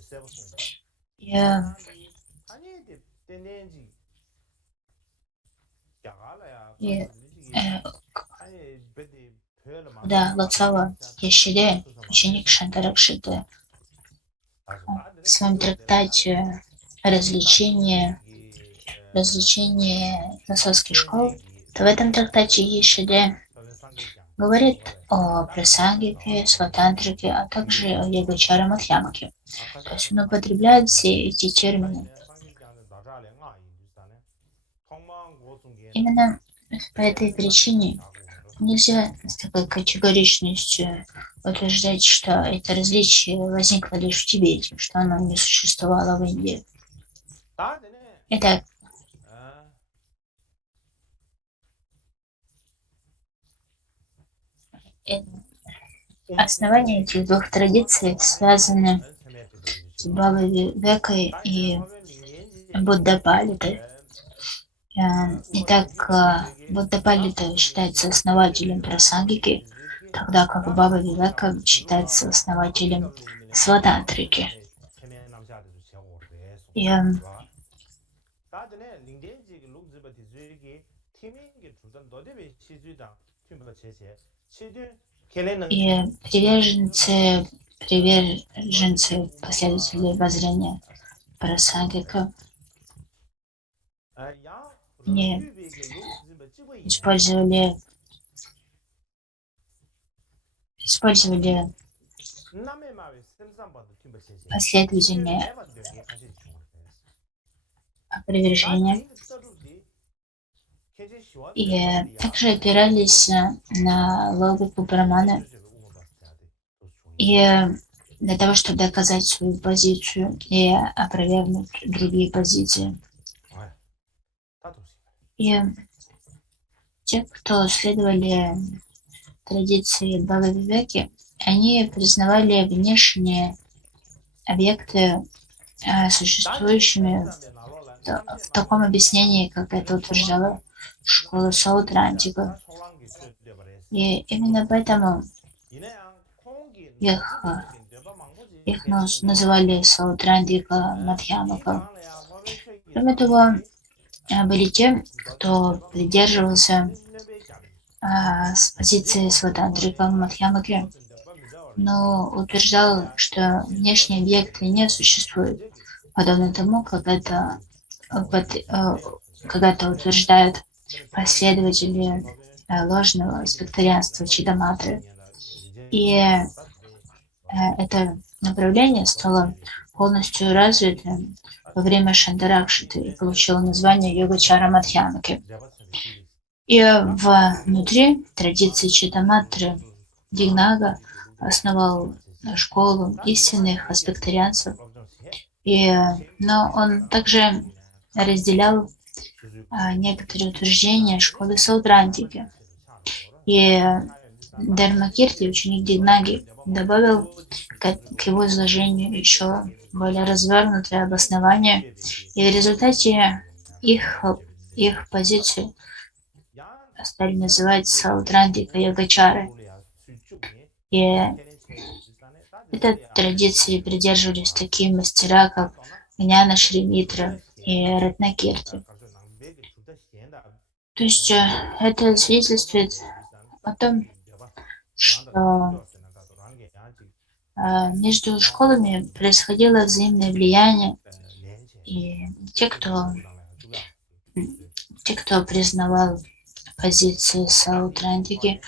Да, Лоцава Ешиде, ученик Шантаракшиты, в своем трактате развлечение философских школ, то в этом трактате Ешиде говорит о прасангике, сватантрике, а также о йогачара мадхьямаке. То есть он употребляет все эти термины. Именно по этой причине нельзя с такой категоричностью утверждать, что это различие возникло лишь в Тибете, что оно не существовало в Индии. Итак, основания этих двух традиций связаны с Бабой Вивекой и Будда-Палитой. Итак, Будда-Палита считается основателем прасангики, тогда как Баба Вивека считается основателем сватантрики. И приверженцы, последователи воззрения прасангика не использовали последовательные опровержения и также опирались на логику Брамана. И для того, чтобы доказать свою позицию и опровергнуть другие позиции. И те, кто следовали традиции Бабы Вивеки, они признавали внешние объекты существующими в таком объяснении, как это утверждала школа Саутрантика. И именно поэтому их называли Саутрантика Мадхьямака. Кроме того, были те, кто придерживался с позиции сватантрика Мадхьямаки, но утверждал, что внешние объекты не существуют, подобно тому, как это утверждают последователи ложного спектарианства Чидаматры. И это направление стало полностью развитым во время Шантаракшиты и получило название йогачара Мадхьямаки. И внутри традиции Чидаматры Дигнага основал школу истинных аспектарианцев, но он также разделял некоторые утверждения школы Саутрантики. И Дharmakirti, ученик Дигнаги, добавил к его изложению еще более развернутое обоснование, и в результате их позицию стали называть Саутрантика Йогачары. И этой традиции придерживались такие мастера, как Гняна Шримитра и Ратнакирти. То есть это свидетельствует о том, что между школами происходило взаимное влияние, и те, кто признавал позиции Саутрантики,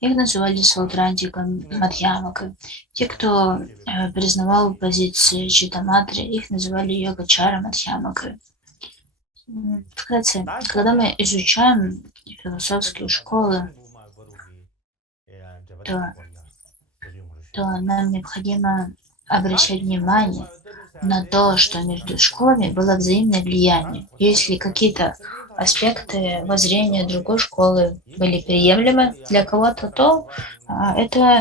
их называли Саутрантиком Мадхьямакой. Те, кто признавал позиции Чидаматры, их называли Йогачара Мадхьямакой. Вкратце, когда мы изучаем философские школы, то нам необходимо обращать внимание на то, что между школами было взаимное влияние. Если какие-то аспекты воззрения другой школы были приемлемы для кого-то, то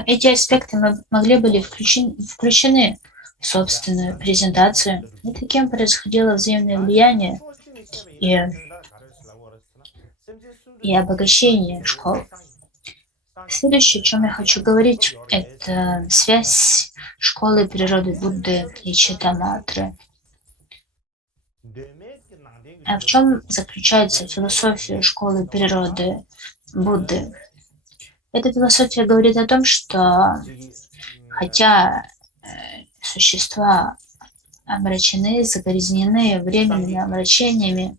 эти аспекты могли быть включены в собственную презентацию. И таким происходило взаимное влияние и обогащение школ. Следующее, о чем я хочу говорить, это связь школы природы Будды и Читаматры. А в чем заключается философия школы природы Будды? Эта философия говорит о том, что хотя существа омрачены, загрязнены временными омрачениями,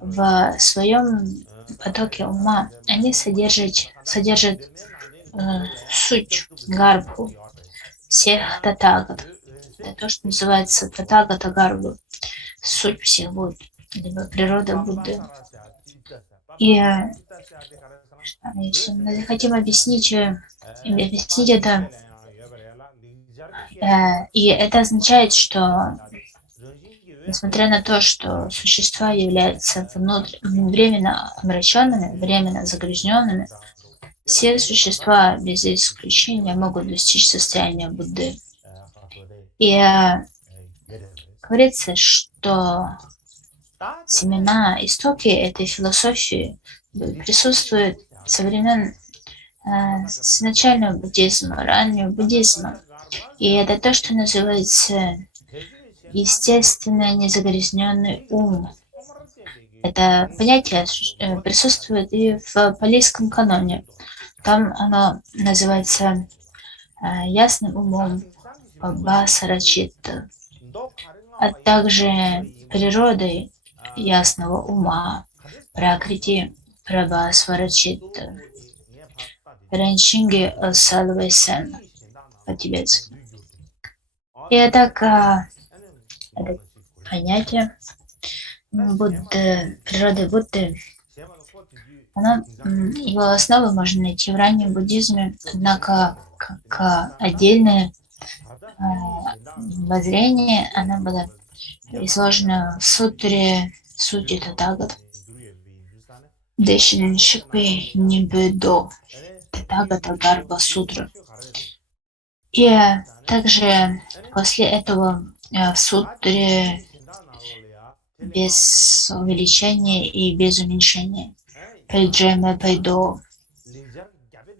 в своем потоке ума они содержат суть, гарбху всех татагат. Это то, что называется татагата гарбху, суть всех Будд, либо природа Будды. И если мы хотим объяснить это, и это означает, что несмотря на то, что существа являются временно омраченными, временно загрязненными, все существа без исключения могут достичь состояния Будды. И говорится, что семена, истоки этой философии присутствуют со времен с начального буддизма, раннего буддизма. И это то, что называется естественно незагрязненный ум. Это понятие присутствует и в палийском каноне. Там оно называется ясным умом, Бхасарачитта, а также природой ясного ума, Пракрити Прабхасварачитта, Раншинги Салвайсен по-тибетски. И так это понятие Будды, природы Будды, его основы можно найти в раннем буддизме, однако как отдельное воззрение оно было изложено в сутре Сути Татагат, Дэшин Шипы Нибэдо, Татагата Гарба Сутра. И также после этого в сутре без увеличения и без уменьшения Пэджэме Пэйдо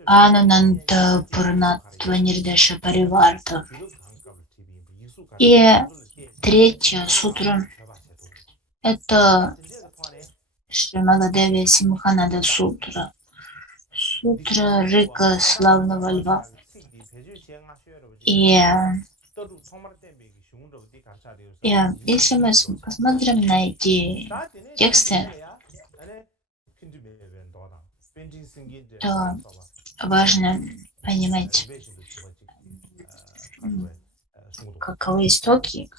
Анананта Пурнатва Нирдэша Париварта. И третья сутра — это Шрималадеви Симханада Сутра, сутра Рыка Славного Льва. И если мы посмотрим на эти тексты, то важно понимать, каковы истоки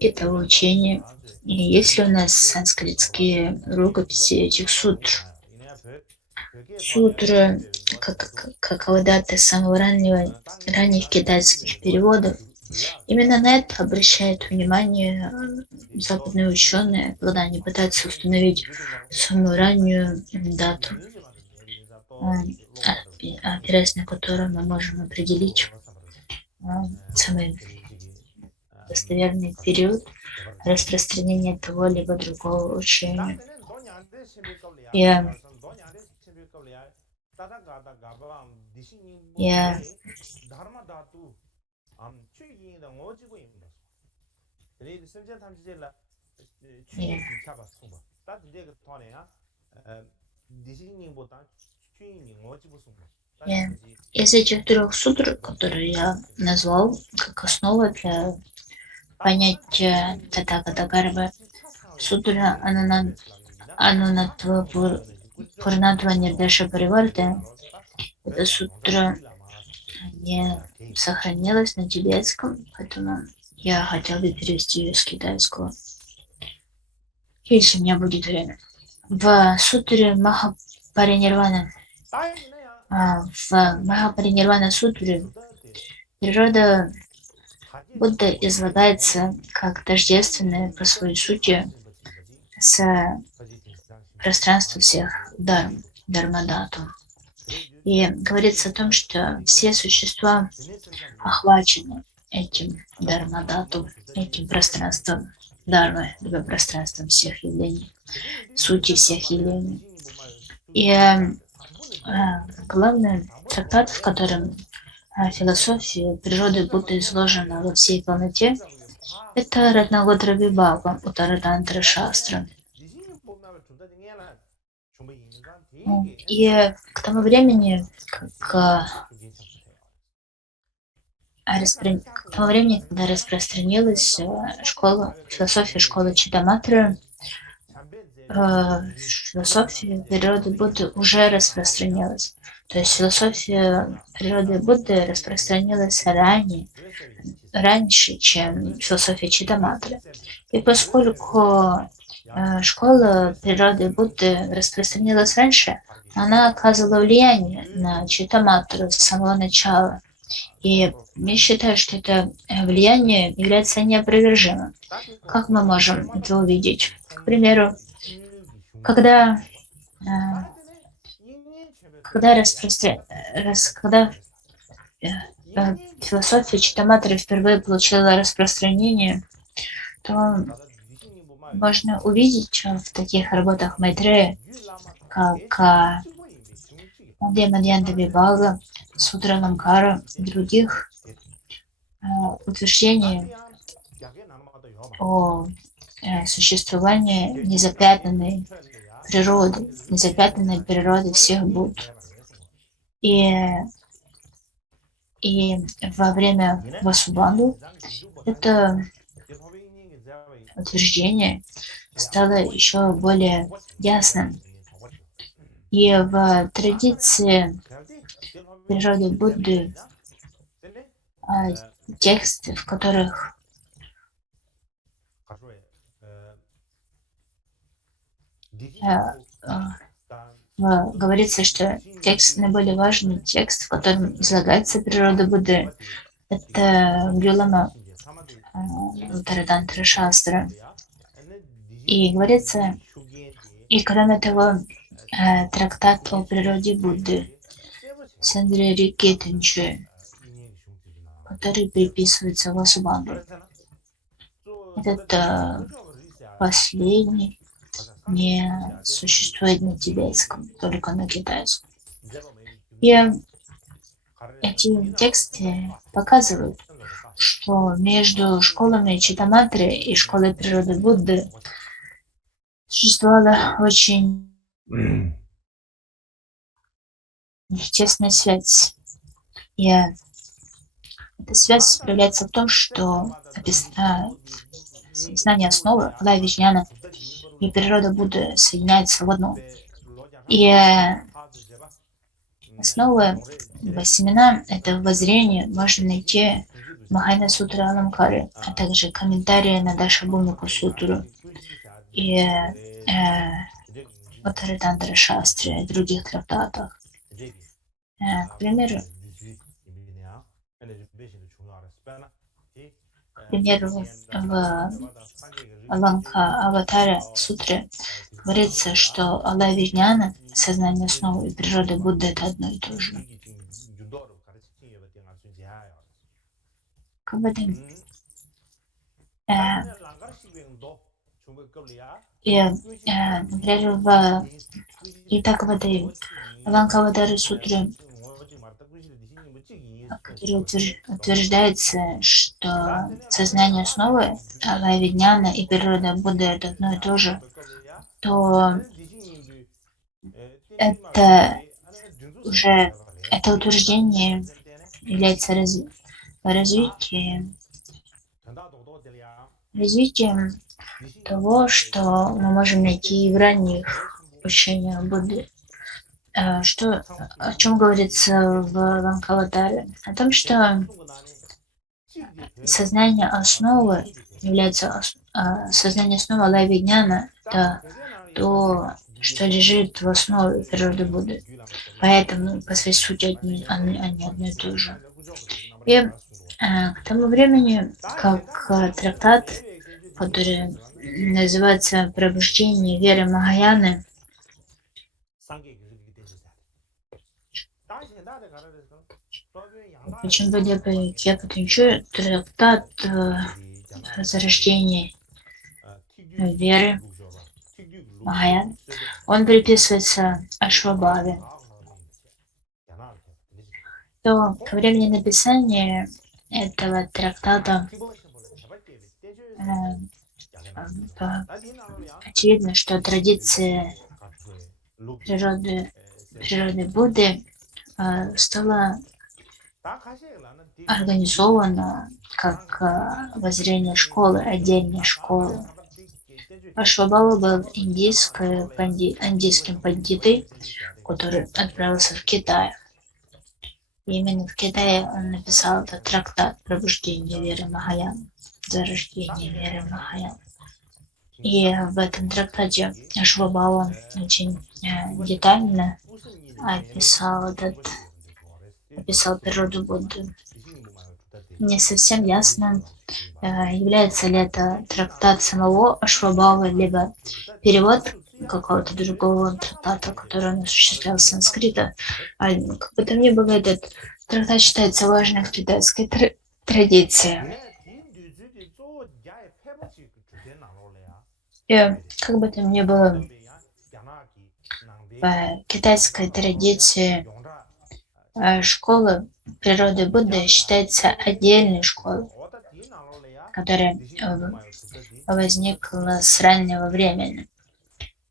этого учения. И если у нас санскритские рукописи этих сутр, сутры, как Авадата самого ранних китайских переводов, именно на это обращают внимание западные ученые, когда они пытаются установить самую раннюю дату, опираясь на которую мы можем определить самый достоверный период распространения того либо другого учения. Из этих трех сутр, которые я назвал как основа для понятия Татагата Гарбы, сутра Анунатва Пурнатва Нирдэша Париварта, эта сутра не сохранилась на тибетском, поэтому я хотел бы перевести ее с китайского, если у меня будет время. В сутре Махапаринирвана, в Махапаринирвана сутре природа Будда излагается как тождественная по своей сути с пространством всех Дharmadhatu. И говорится о том, что все существа охвачены этим Дharmadhatu, этим пространством Дharмы, либо пространством всех явлений, сути всех явлений. И главный трактат, в котором философия природы Будды изложена во всей полноте, это Ратнаготра Вибхага, Уттаратантра Шастра. И к тому времени, к тому времени, когда распространилась философия школы Читаматры, философия природы Будды уже распространилась. То есть философия природы Будды распространилась раньше, чем философия Читаматры. И поскольку школа природы Будды распространилась раньше, она оказывала влияние на Читаматру с самого начала. И я считаю, что это влияние является неопровержимым. Как мы можем это увидеть? К примеру, когда, э, когда, когда философия Читаматры впервые получила распространение, то можно увидеть в таких работах Майтрея, как Мадхья Мадьянта Вибхага, Сутра Ламкара и других утверждений о существовании незапятнанной природы всех Будд. И во время Васубанду это утверждение стало еще более ясным. И в традиции природы Будды тексты, в которых говорится, что текст наиболее важный текст, в котором излагается природа Будды, это Гюлама Таратантра Шастра. И говорится, и кроме того, трактат о природе Будды Сандре Рикетенче, который приписывается Васубанду. Этот последний не существует на тибетском, только на китайском. И эти тексты показывают, что между школами Читаматры и школой природы Будды существовала очень тесная связь. И эта связь проявляется в том, что знание основы, Алая Вижняна и природа Будды соединяются в одно. И основы, семена этого воззрения можно найти в Махайна Сутре Аламкаре, а также комментарии на Дашабхумику Сутру и Утаратантра Шастре и других трактатах. К примеру, в Ланка Аватара Сутре говорится, что Алая Вижняна, сознание основы и природа Будды — это одно и то же. Например, в этой Ланка Аватара Сутре, который утверждается, что сознание основы, Алая Вижняна и природа Будды — это одно и то же, то это утверждение является развитием того, что мы можем найти в ранних учениях Будды. О чем говорится в Ланкаватаре? О том, что сознание основы является сознание основы Алая Вижняна, это то, что лежит в основе природы Будды. Поэтому по своей сути они одно и то же. И к тому времени, как трактат, который называется «Пробуждение веры Махаяны», причем я потенчу трактат зарождения веры Махаяны, он приписывается Ашвабхаве. То ко времени написания этого трактата очевидно, что традиция природы Будды стала организована как воззрение школы, отдельной школы. Ашвабала был индийским пандитой, который отправился в Китай. И именно в Китае он написал этот трактат «Пробуждение веры Махаяна», «Зарождение веры Махаяна». И в этом трактате Ашвабала очень детально описал природу Будды. Не совсем ясно, является ли это трактат самого Ашвабалы, либо перевод какого-то другого трактата, который он осуществлял с санскрита. Как бы там ни было, этот трактат считается важным в китайской традиции. И как бы там ни было, в китайской традиции школа природы Будды считается отдельной школой, которая возникла с раннего времени.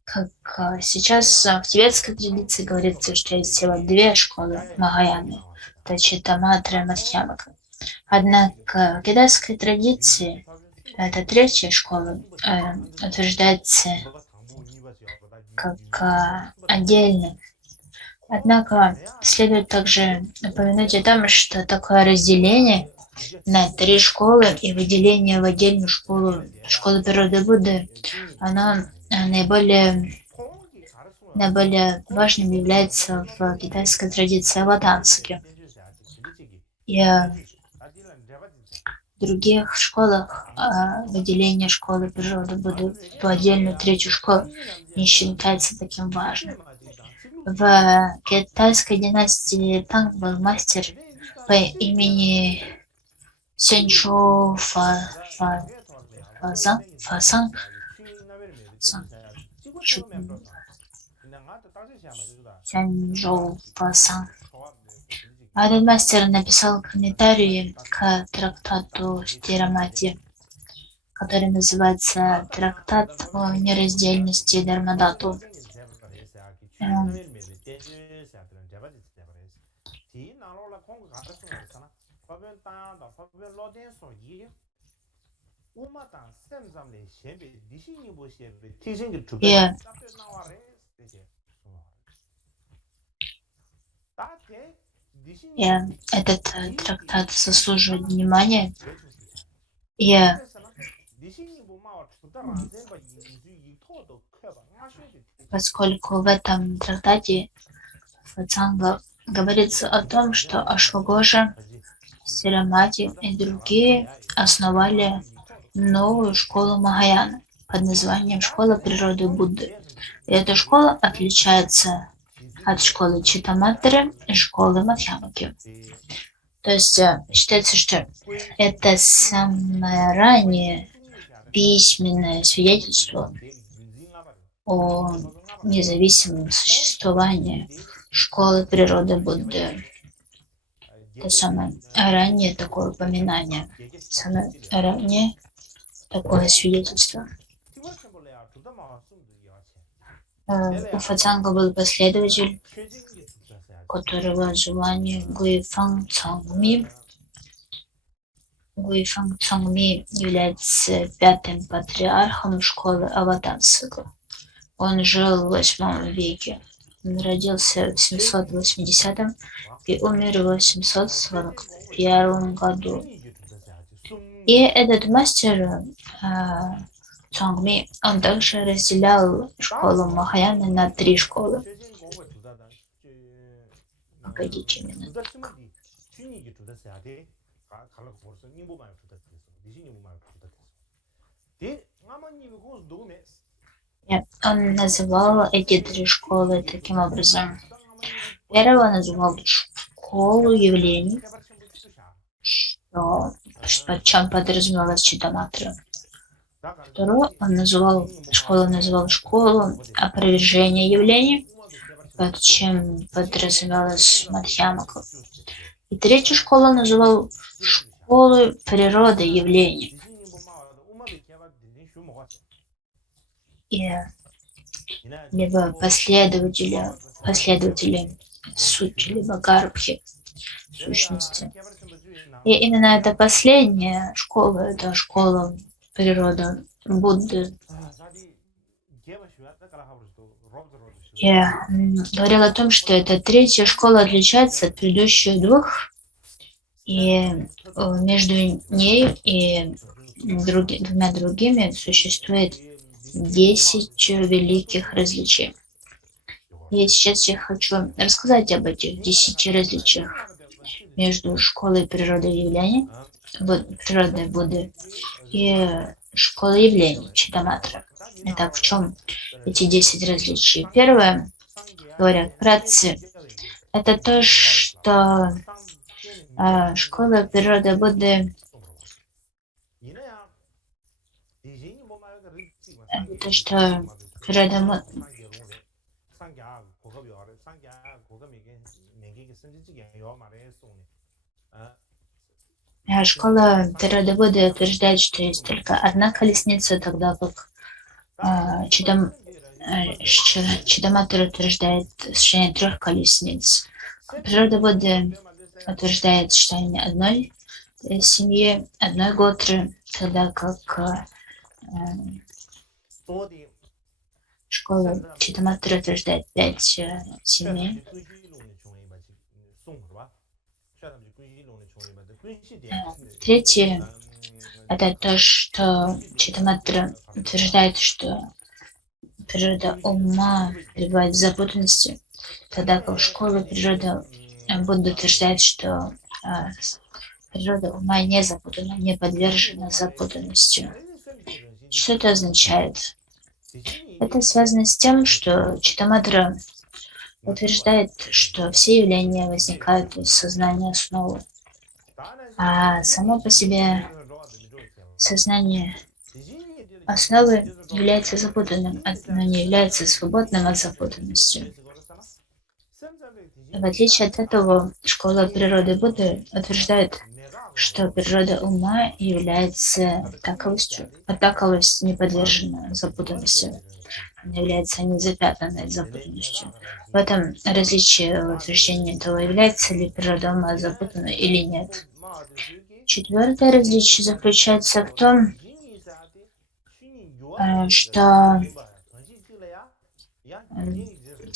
Как сейчас в тибетской традиции говорится, что есть всего две школы Махаяны – это Читтаматра и Мадхьямака. Однако в китайской традиции эта третья школа утверждается как отдельная. Однако следует также упомянуть о том, что такое разделение на три школы и выделение в отдельную школу природы Будды, оно наиболее важным является в китайской традиции аватансики. И в других школах выделение школы природы Будды в отдельную третью школу не считается таким важным. В китайской династии Танг был мастер по имени Сяньчжоу Фасан. Этот мастер написал комментарии к трактату Стирамати, который называется «Трактат о нераздельности Дharmadhatu». И этот трактат заслуживает внимания. И поскольку в этом трактате Фацанга говорится о том, что Ашвагожа, Стирамати и другие основали новую школу Махаяна под названием «Школа природы Будды». И эта школа отличается от школы Читтаматры и школы Мадхьямаки. То есть считается, что это самое раннее письменное свидетельство о независимом существовании школы природы Будды. Это самое раннее такое упоминание, самое раннее такое свидетельство. У Фацанга был последователь, которого звали Гуйфанг Цангми. Гуйфанг Цангми является пятым патриархом школы Аватансика. Он жил в 8 веке. Он родился в 780 и умер в 841 году. И этот мастер Цангми, он также разделял школу Махаяны на три школы. Погодите минутку. Он называл эти три школы таким образом. Первого называл школу явлений, под чем подразумевалась Читтаматра. Вторую он называл школу опровержения явлений, под чем подразумевалась Мадхьямака. И третью школу он называл школой природы явлений. И либо последователи сути, либо гарбхи, сущности. И именно эта последняя школа, это школа природы Будды. Я говорил о том, что эта третья школа отличается от предыдущих двух, и между ней и двумя другими существует 10 великих различий. И сейчас я хочу рассказать об этих 10 различиях между школой природы явлений, природной Будды, и школой явлений Читаматра. Итак, в чем эти 10 различий? Первое, говорят вкратце, это то, что школа природы Будды это то, что природа школа природы Будды утверждает, что есть только одна колесница, тогда как Читаматра утверждает существование 3 колесниц. Природа Будды утверждает существование одной семьи, одной готры, тогда как школа Читаматра утверждает 5 семей. Третье — это то, что Читаматра утверждает, что природа ума пребывает в запутанности, тогда как школа природы Будда утверждает, что природа ума не запутана, не подвержена запутанности. Что это означает? Это связано с тем, что Читаматра утверждает, что все явления возникают из сознания основы, а само по себе сознание основы является запутанным, но не является свободным от запутанности. В отличие от этого, школа природы Будды утверждает, что природа ума является таковостью, а таковость не подвержена запутанности. Она является незапятнанной запутанностью. В этом различие в утверждении того, является ли природа ума запутанной или нет. Четвертое различие заключается в том, что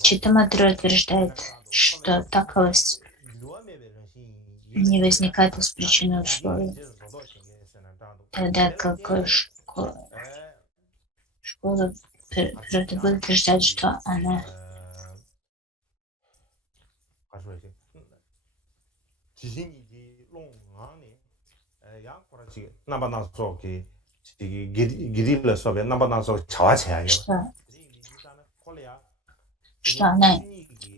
Читаматра утверждает, что таковость не возникает из причины условий, тогда как школа природы Будды утверждает, что она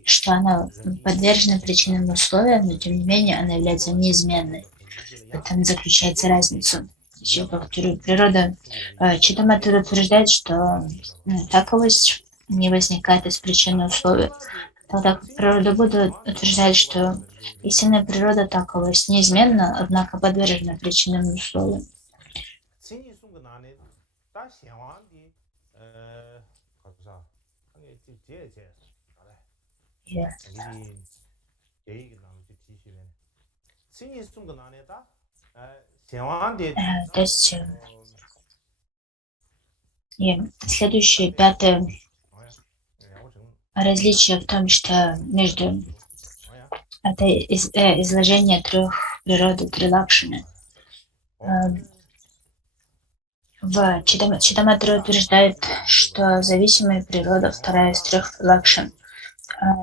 что она подвержена причинным условиям, но тем не менее она является неизменной. В этом заключается разница. Природа Читаматра утверждает, что таковость не возникает из причинных условий. Тогда как природа Будды утверждает, что истинная природа таковость неизменна, однако подвержена причинным условиям. То есть следующее, пятое различие в том, что между это изложение 3 природы, 3 лакшаны. Читаматра утверждает, что зависимая природа, 2 из 3 лакшан,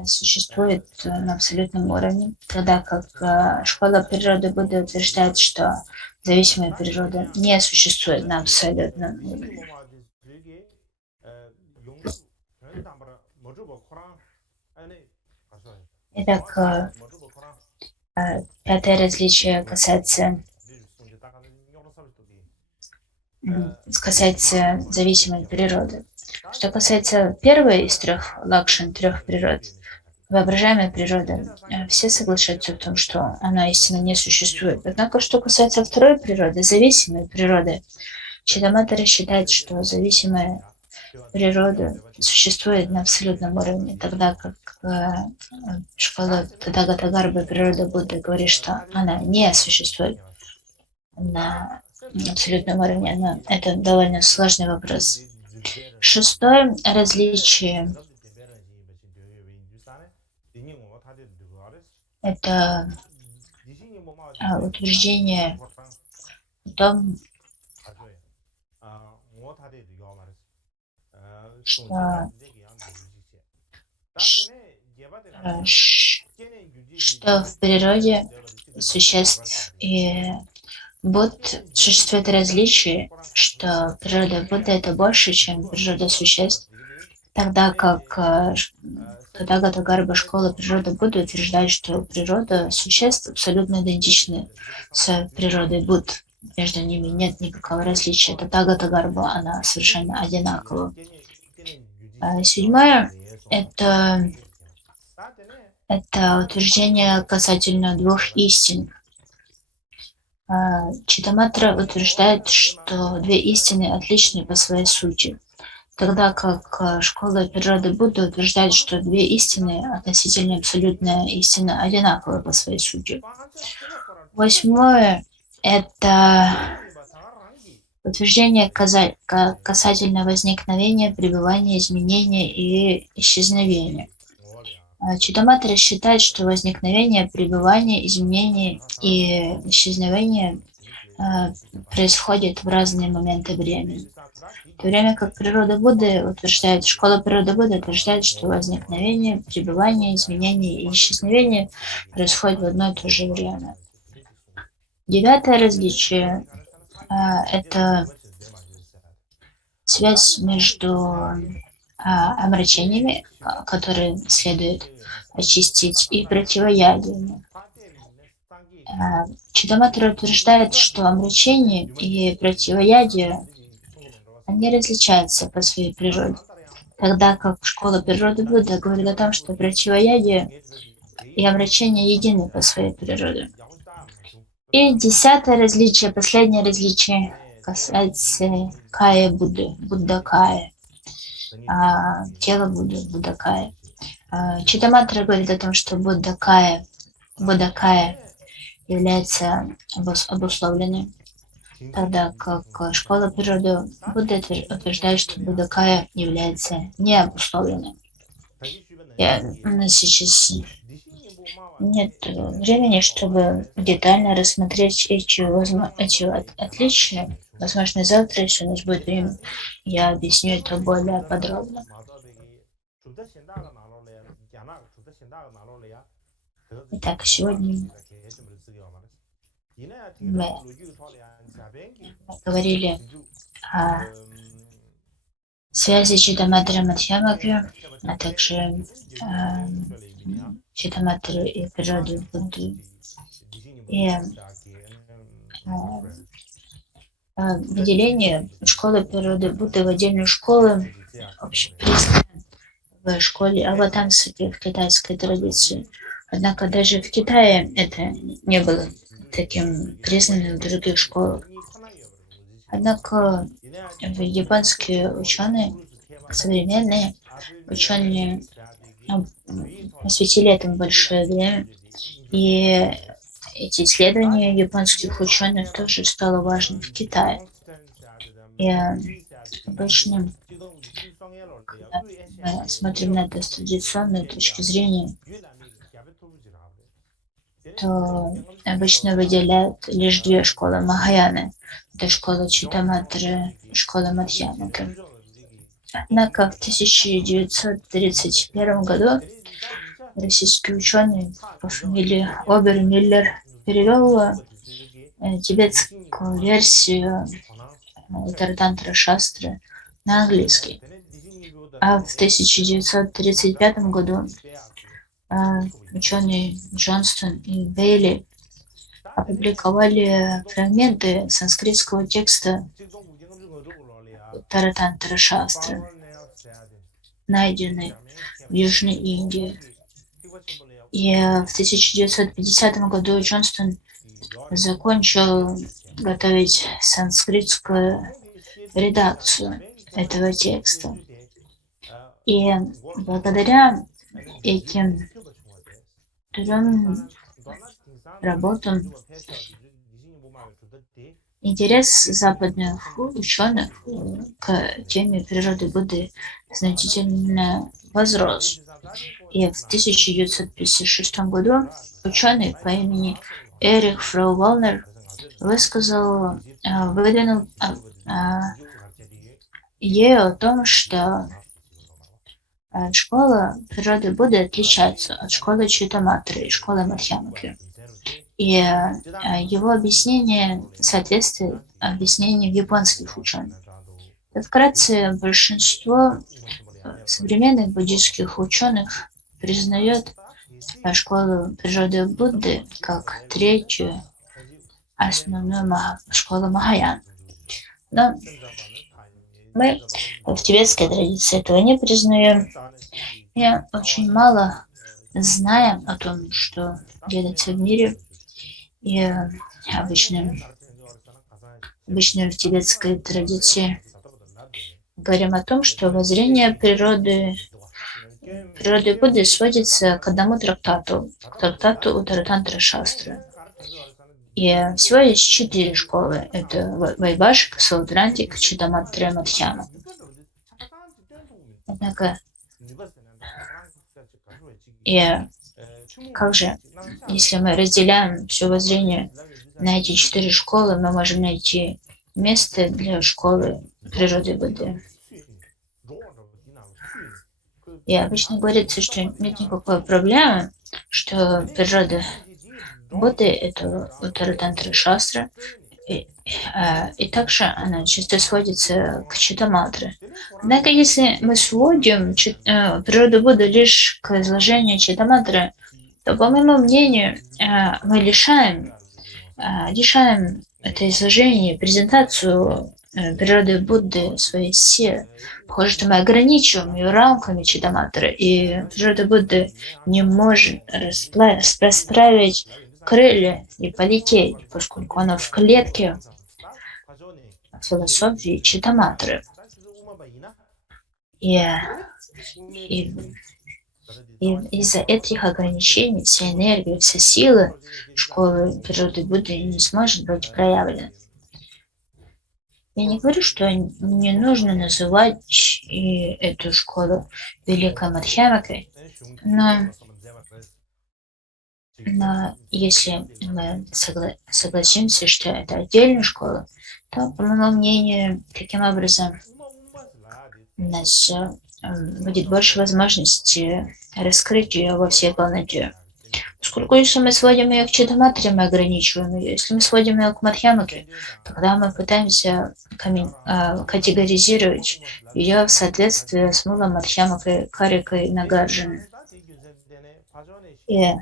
существует на абсолютном уровне, тогда как школа природы Будды утверждает, что зависимая природа не существует на абсолютном уровне. Итак, 5-е различие касается зависимой природы. Что касается 1-й из 3 лакшан, 3 природ, воображаемая природа, все соглашаются в том, что она истинно не существует. Однако, что касается 2-й природы, зависимой природы, Читаматра считает, что зависимая природа существует на абсолютном уровне, тогда как школа Тадагатагарбы природа Будды говорит, что она не существует на абсолютном уровне. Но это довольно сложный вопрос. Шестое различие – это утверждение о том, что, что в природе существ и Будд существует различие, что природа Будды — это больше, чем природа существ, тогда как Тадагатагарба школа природы Будды утверждает, что природа существ абсолютно идентичны с природой Будды. Между ними нет никакого различия. Тадагатагарба, она совершенно одинакова. Седьмое — это утверждение касательно двух истин. Читаматра утверждает, что две истины отличны по своей сути, тогда как школа природы Будды утверждает, что две истины, относительно абсолютная истина, одинаковы по своей сути. Восьмое — это утверждение касательно возникновения, пребывания, изменения и исчезновения. Читаматра считает, что возникновение, пребывание, изменение и исчезновение происходит в разные моменты времени. В то время как природа Будды утверждает, школа природы Будды утверждает, что возникновение, пребывание, изменение и исчезновение происходит в одно и то же время. Девятое различие — это связь между омрачениями, которые следует очистить, и противоядиями. Читаматра утверждает, что омрачение и противоядие, они различаются по своей природе, тогда как школа природы Будды говорит о том, что противоядие и омрачение едины по своей природе. И десятое различие, последнее различие, касается кая Будды, Будда-кая, тело Будды, Будда-кая. Читаматра говорит о том, что Будда-кая является обусловленной, тогда как школа природы Будды утверждает, что Будда-кая является необусловленной. У нас сейчас нет времени, чтобы детально рассмотреть эти отличия. Возможно, завтра, если у нас будет время, я объясню это более подробно. Итак, сегодня мы говорили о связи Читаматры и Мадхьямаки, а также Читаматры и природы Будды, и выделение школы природы Будды в отдельную школу общепризнанное в школе Аватамсаки в китайской традиции. Однако даже в Китае это не было таким признанным в других школах. Однако японские ученые, современные ученые, посвятили этому большое время, и эти исследования японских ученых тоже стало важным в Китае. И обычно, когда мы смотрим на это с традиционной точки зрения, то обычно выделяют лишь две школы Махаяны. Это школа Читаматры и школа Мадхьямаки. Однако в 1931 году российский ученый по фамилии Обермиллер перевел тибетскую версию Тартантра Шастры на английский. А в 1935 году ученые Джонстон и Бейли опубликовали фрагменты санскритского текста Таратантра Шастры, найденные в Южной Индии. И в 1950 году Джонстон закончил готовить санскритскую редакцию этого текста. И благодаря этим трем работам интерес западных ученых к теме природы Будды значительно возрос. И в 1956 году ученый по имени Эрих Фраувалнер выдвинул идею о том, что школа природы Будды отличается от школы Читаматры и школы Мадхьямаки. И его объяснение соответствует объяснению японских ученых. Вкратце, большинство современных буддийских ученых признает школу природы Будды как третью основную школу Махаян. Но мы в тибетской традиции этого не признаем. И очень мало знаем о том, что делается в мире. И обычно в тибетской традиции говорим о том, что воззрение природы Будды сводится к одному трактату Уттаратантра Шастры. И всего есть 4 школы. Это Вайвашика, Саутрантика, Читаматра и Мадхьяма. Однако, как же, если мы разделяем все воззрение на эти 4 школы, мы можем найти место для школы природы Будды. И обычно говорится, что нет никакой проблемы, что природа Будды — это Уттаратантра Шастра, и также она часто сводится к Читаматре. Однако, если мы сводим природу Будды лишь к изложению Читаматры, то, по моему мнению, мы лишаем это изложение, презентацию природы Будды своей силы. Похоже, что мы ограничиваем ее рамками Читаматры, и природа Будды не может расправить крылья и полететь, поскольку она в клетке философии Читаматры. И из-за этих ограничений вся энергия, вся сила школы природы Будды не сможет быть проявлена. Я не говорю, что не нужно называть эту школу Великой Мадхьямакой, но если мы согласимся, что это отдельная школа, то, по моему мнению, таким образом у нас будет больше возможности раскрыть ее во всей полноте. Поскольку если мы сводим ее к Читаматре, мы ограничиваем ее. Если мы сводим ее к Мадхьямаке, тогда мы пытаемся категоризировать ее в соответствии с Мулом, Мадхьямакой, Карикой, Нагарджуной. И,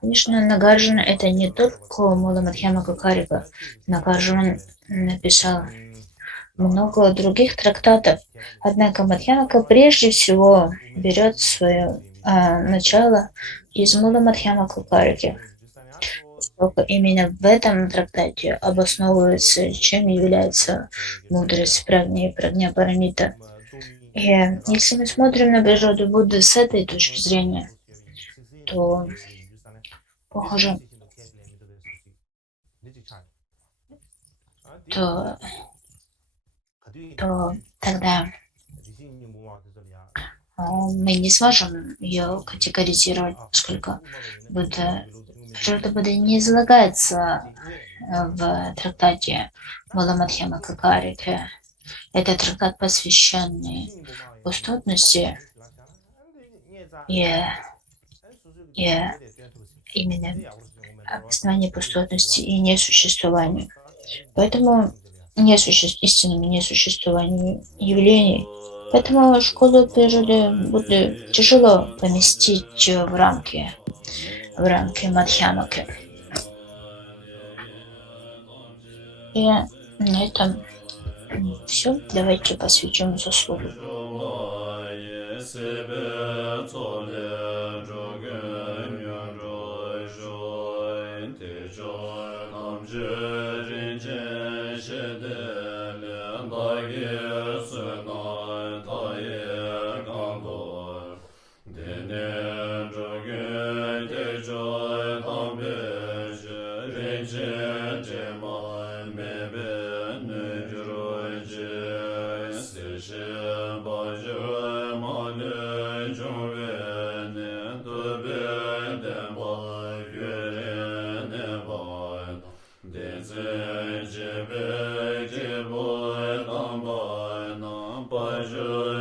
конечно, Нагарджуна — это не только Мула, Мадхьямака, Карика. Нагарджуна написал много других трактатов. Однако Мадхьямака прежде всего берет свое начало из Мула, Мадхьямака, Карики. Поскольку именно в этом трактате обосновывается, чем является мудрость Прагни и Прагня Парамита. И если мы смотрим на природу Будды с этой точки зрения, то, похоже, то тогда мы не сможем ее категоризировать, поскольку природа Будды не излагается в трактате Мула-Мадхьямака Карики. Это трактат, посвященный пустотности и именно обоснованию пустотности и несуществованию. Поэтому истинному несуществованию явлений. Поэтому школу природы Будды тяжело поместить в рамки Мадхьямаки. И на этом все. Давайте посвятим заслугу.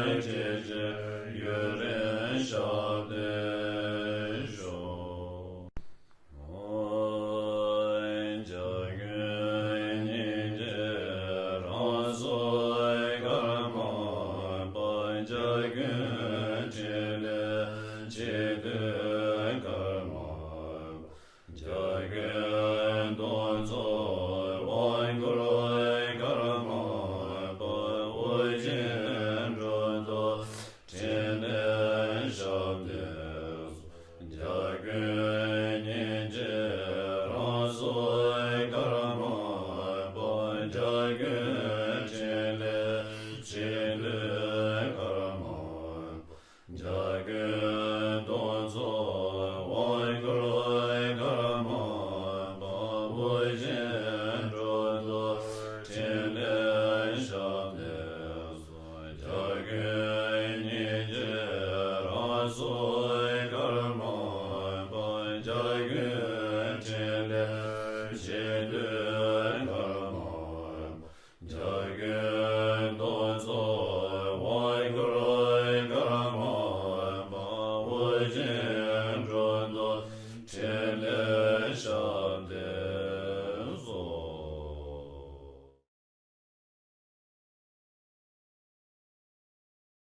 Bye.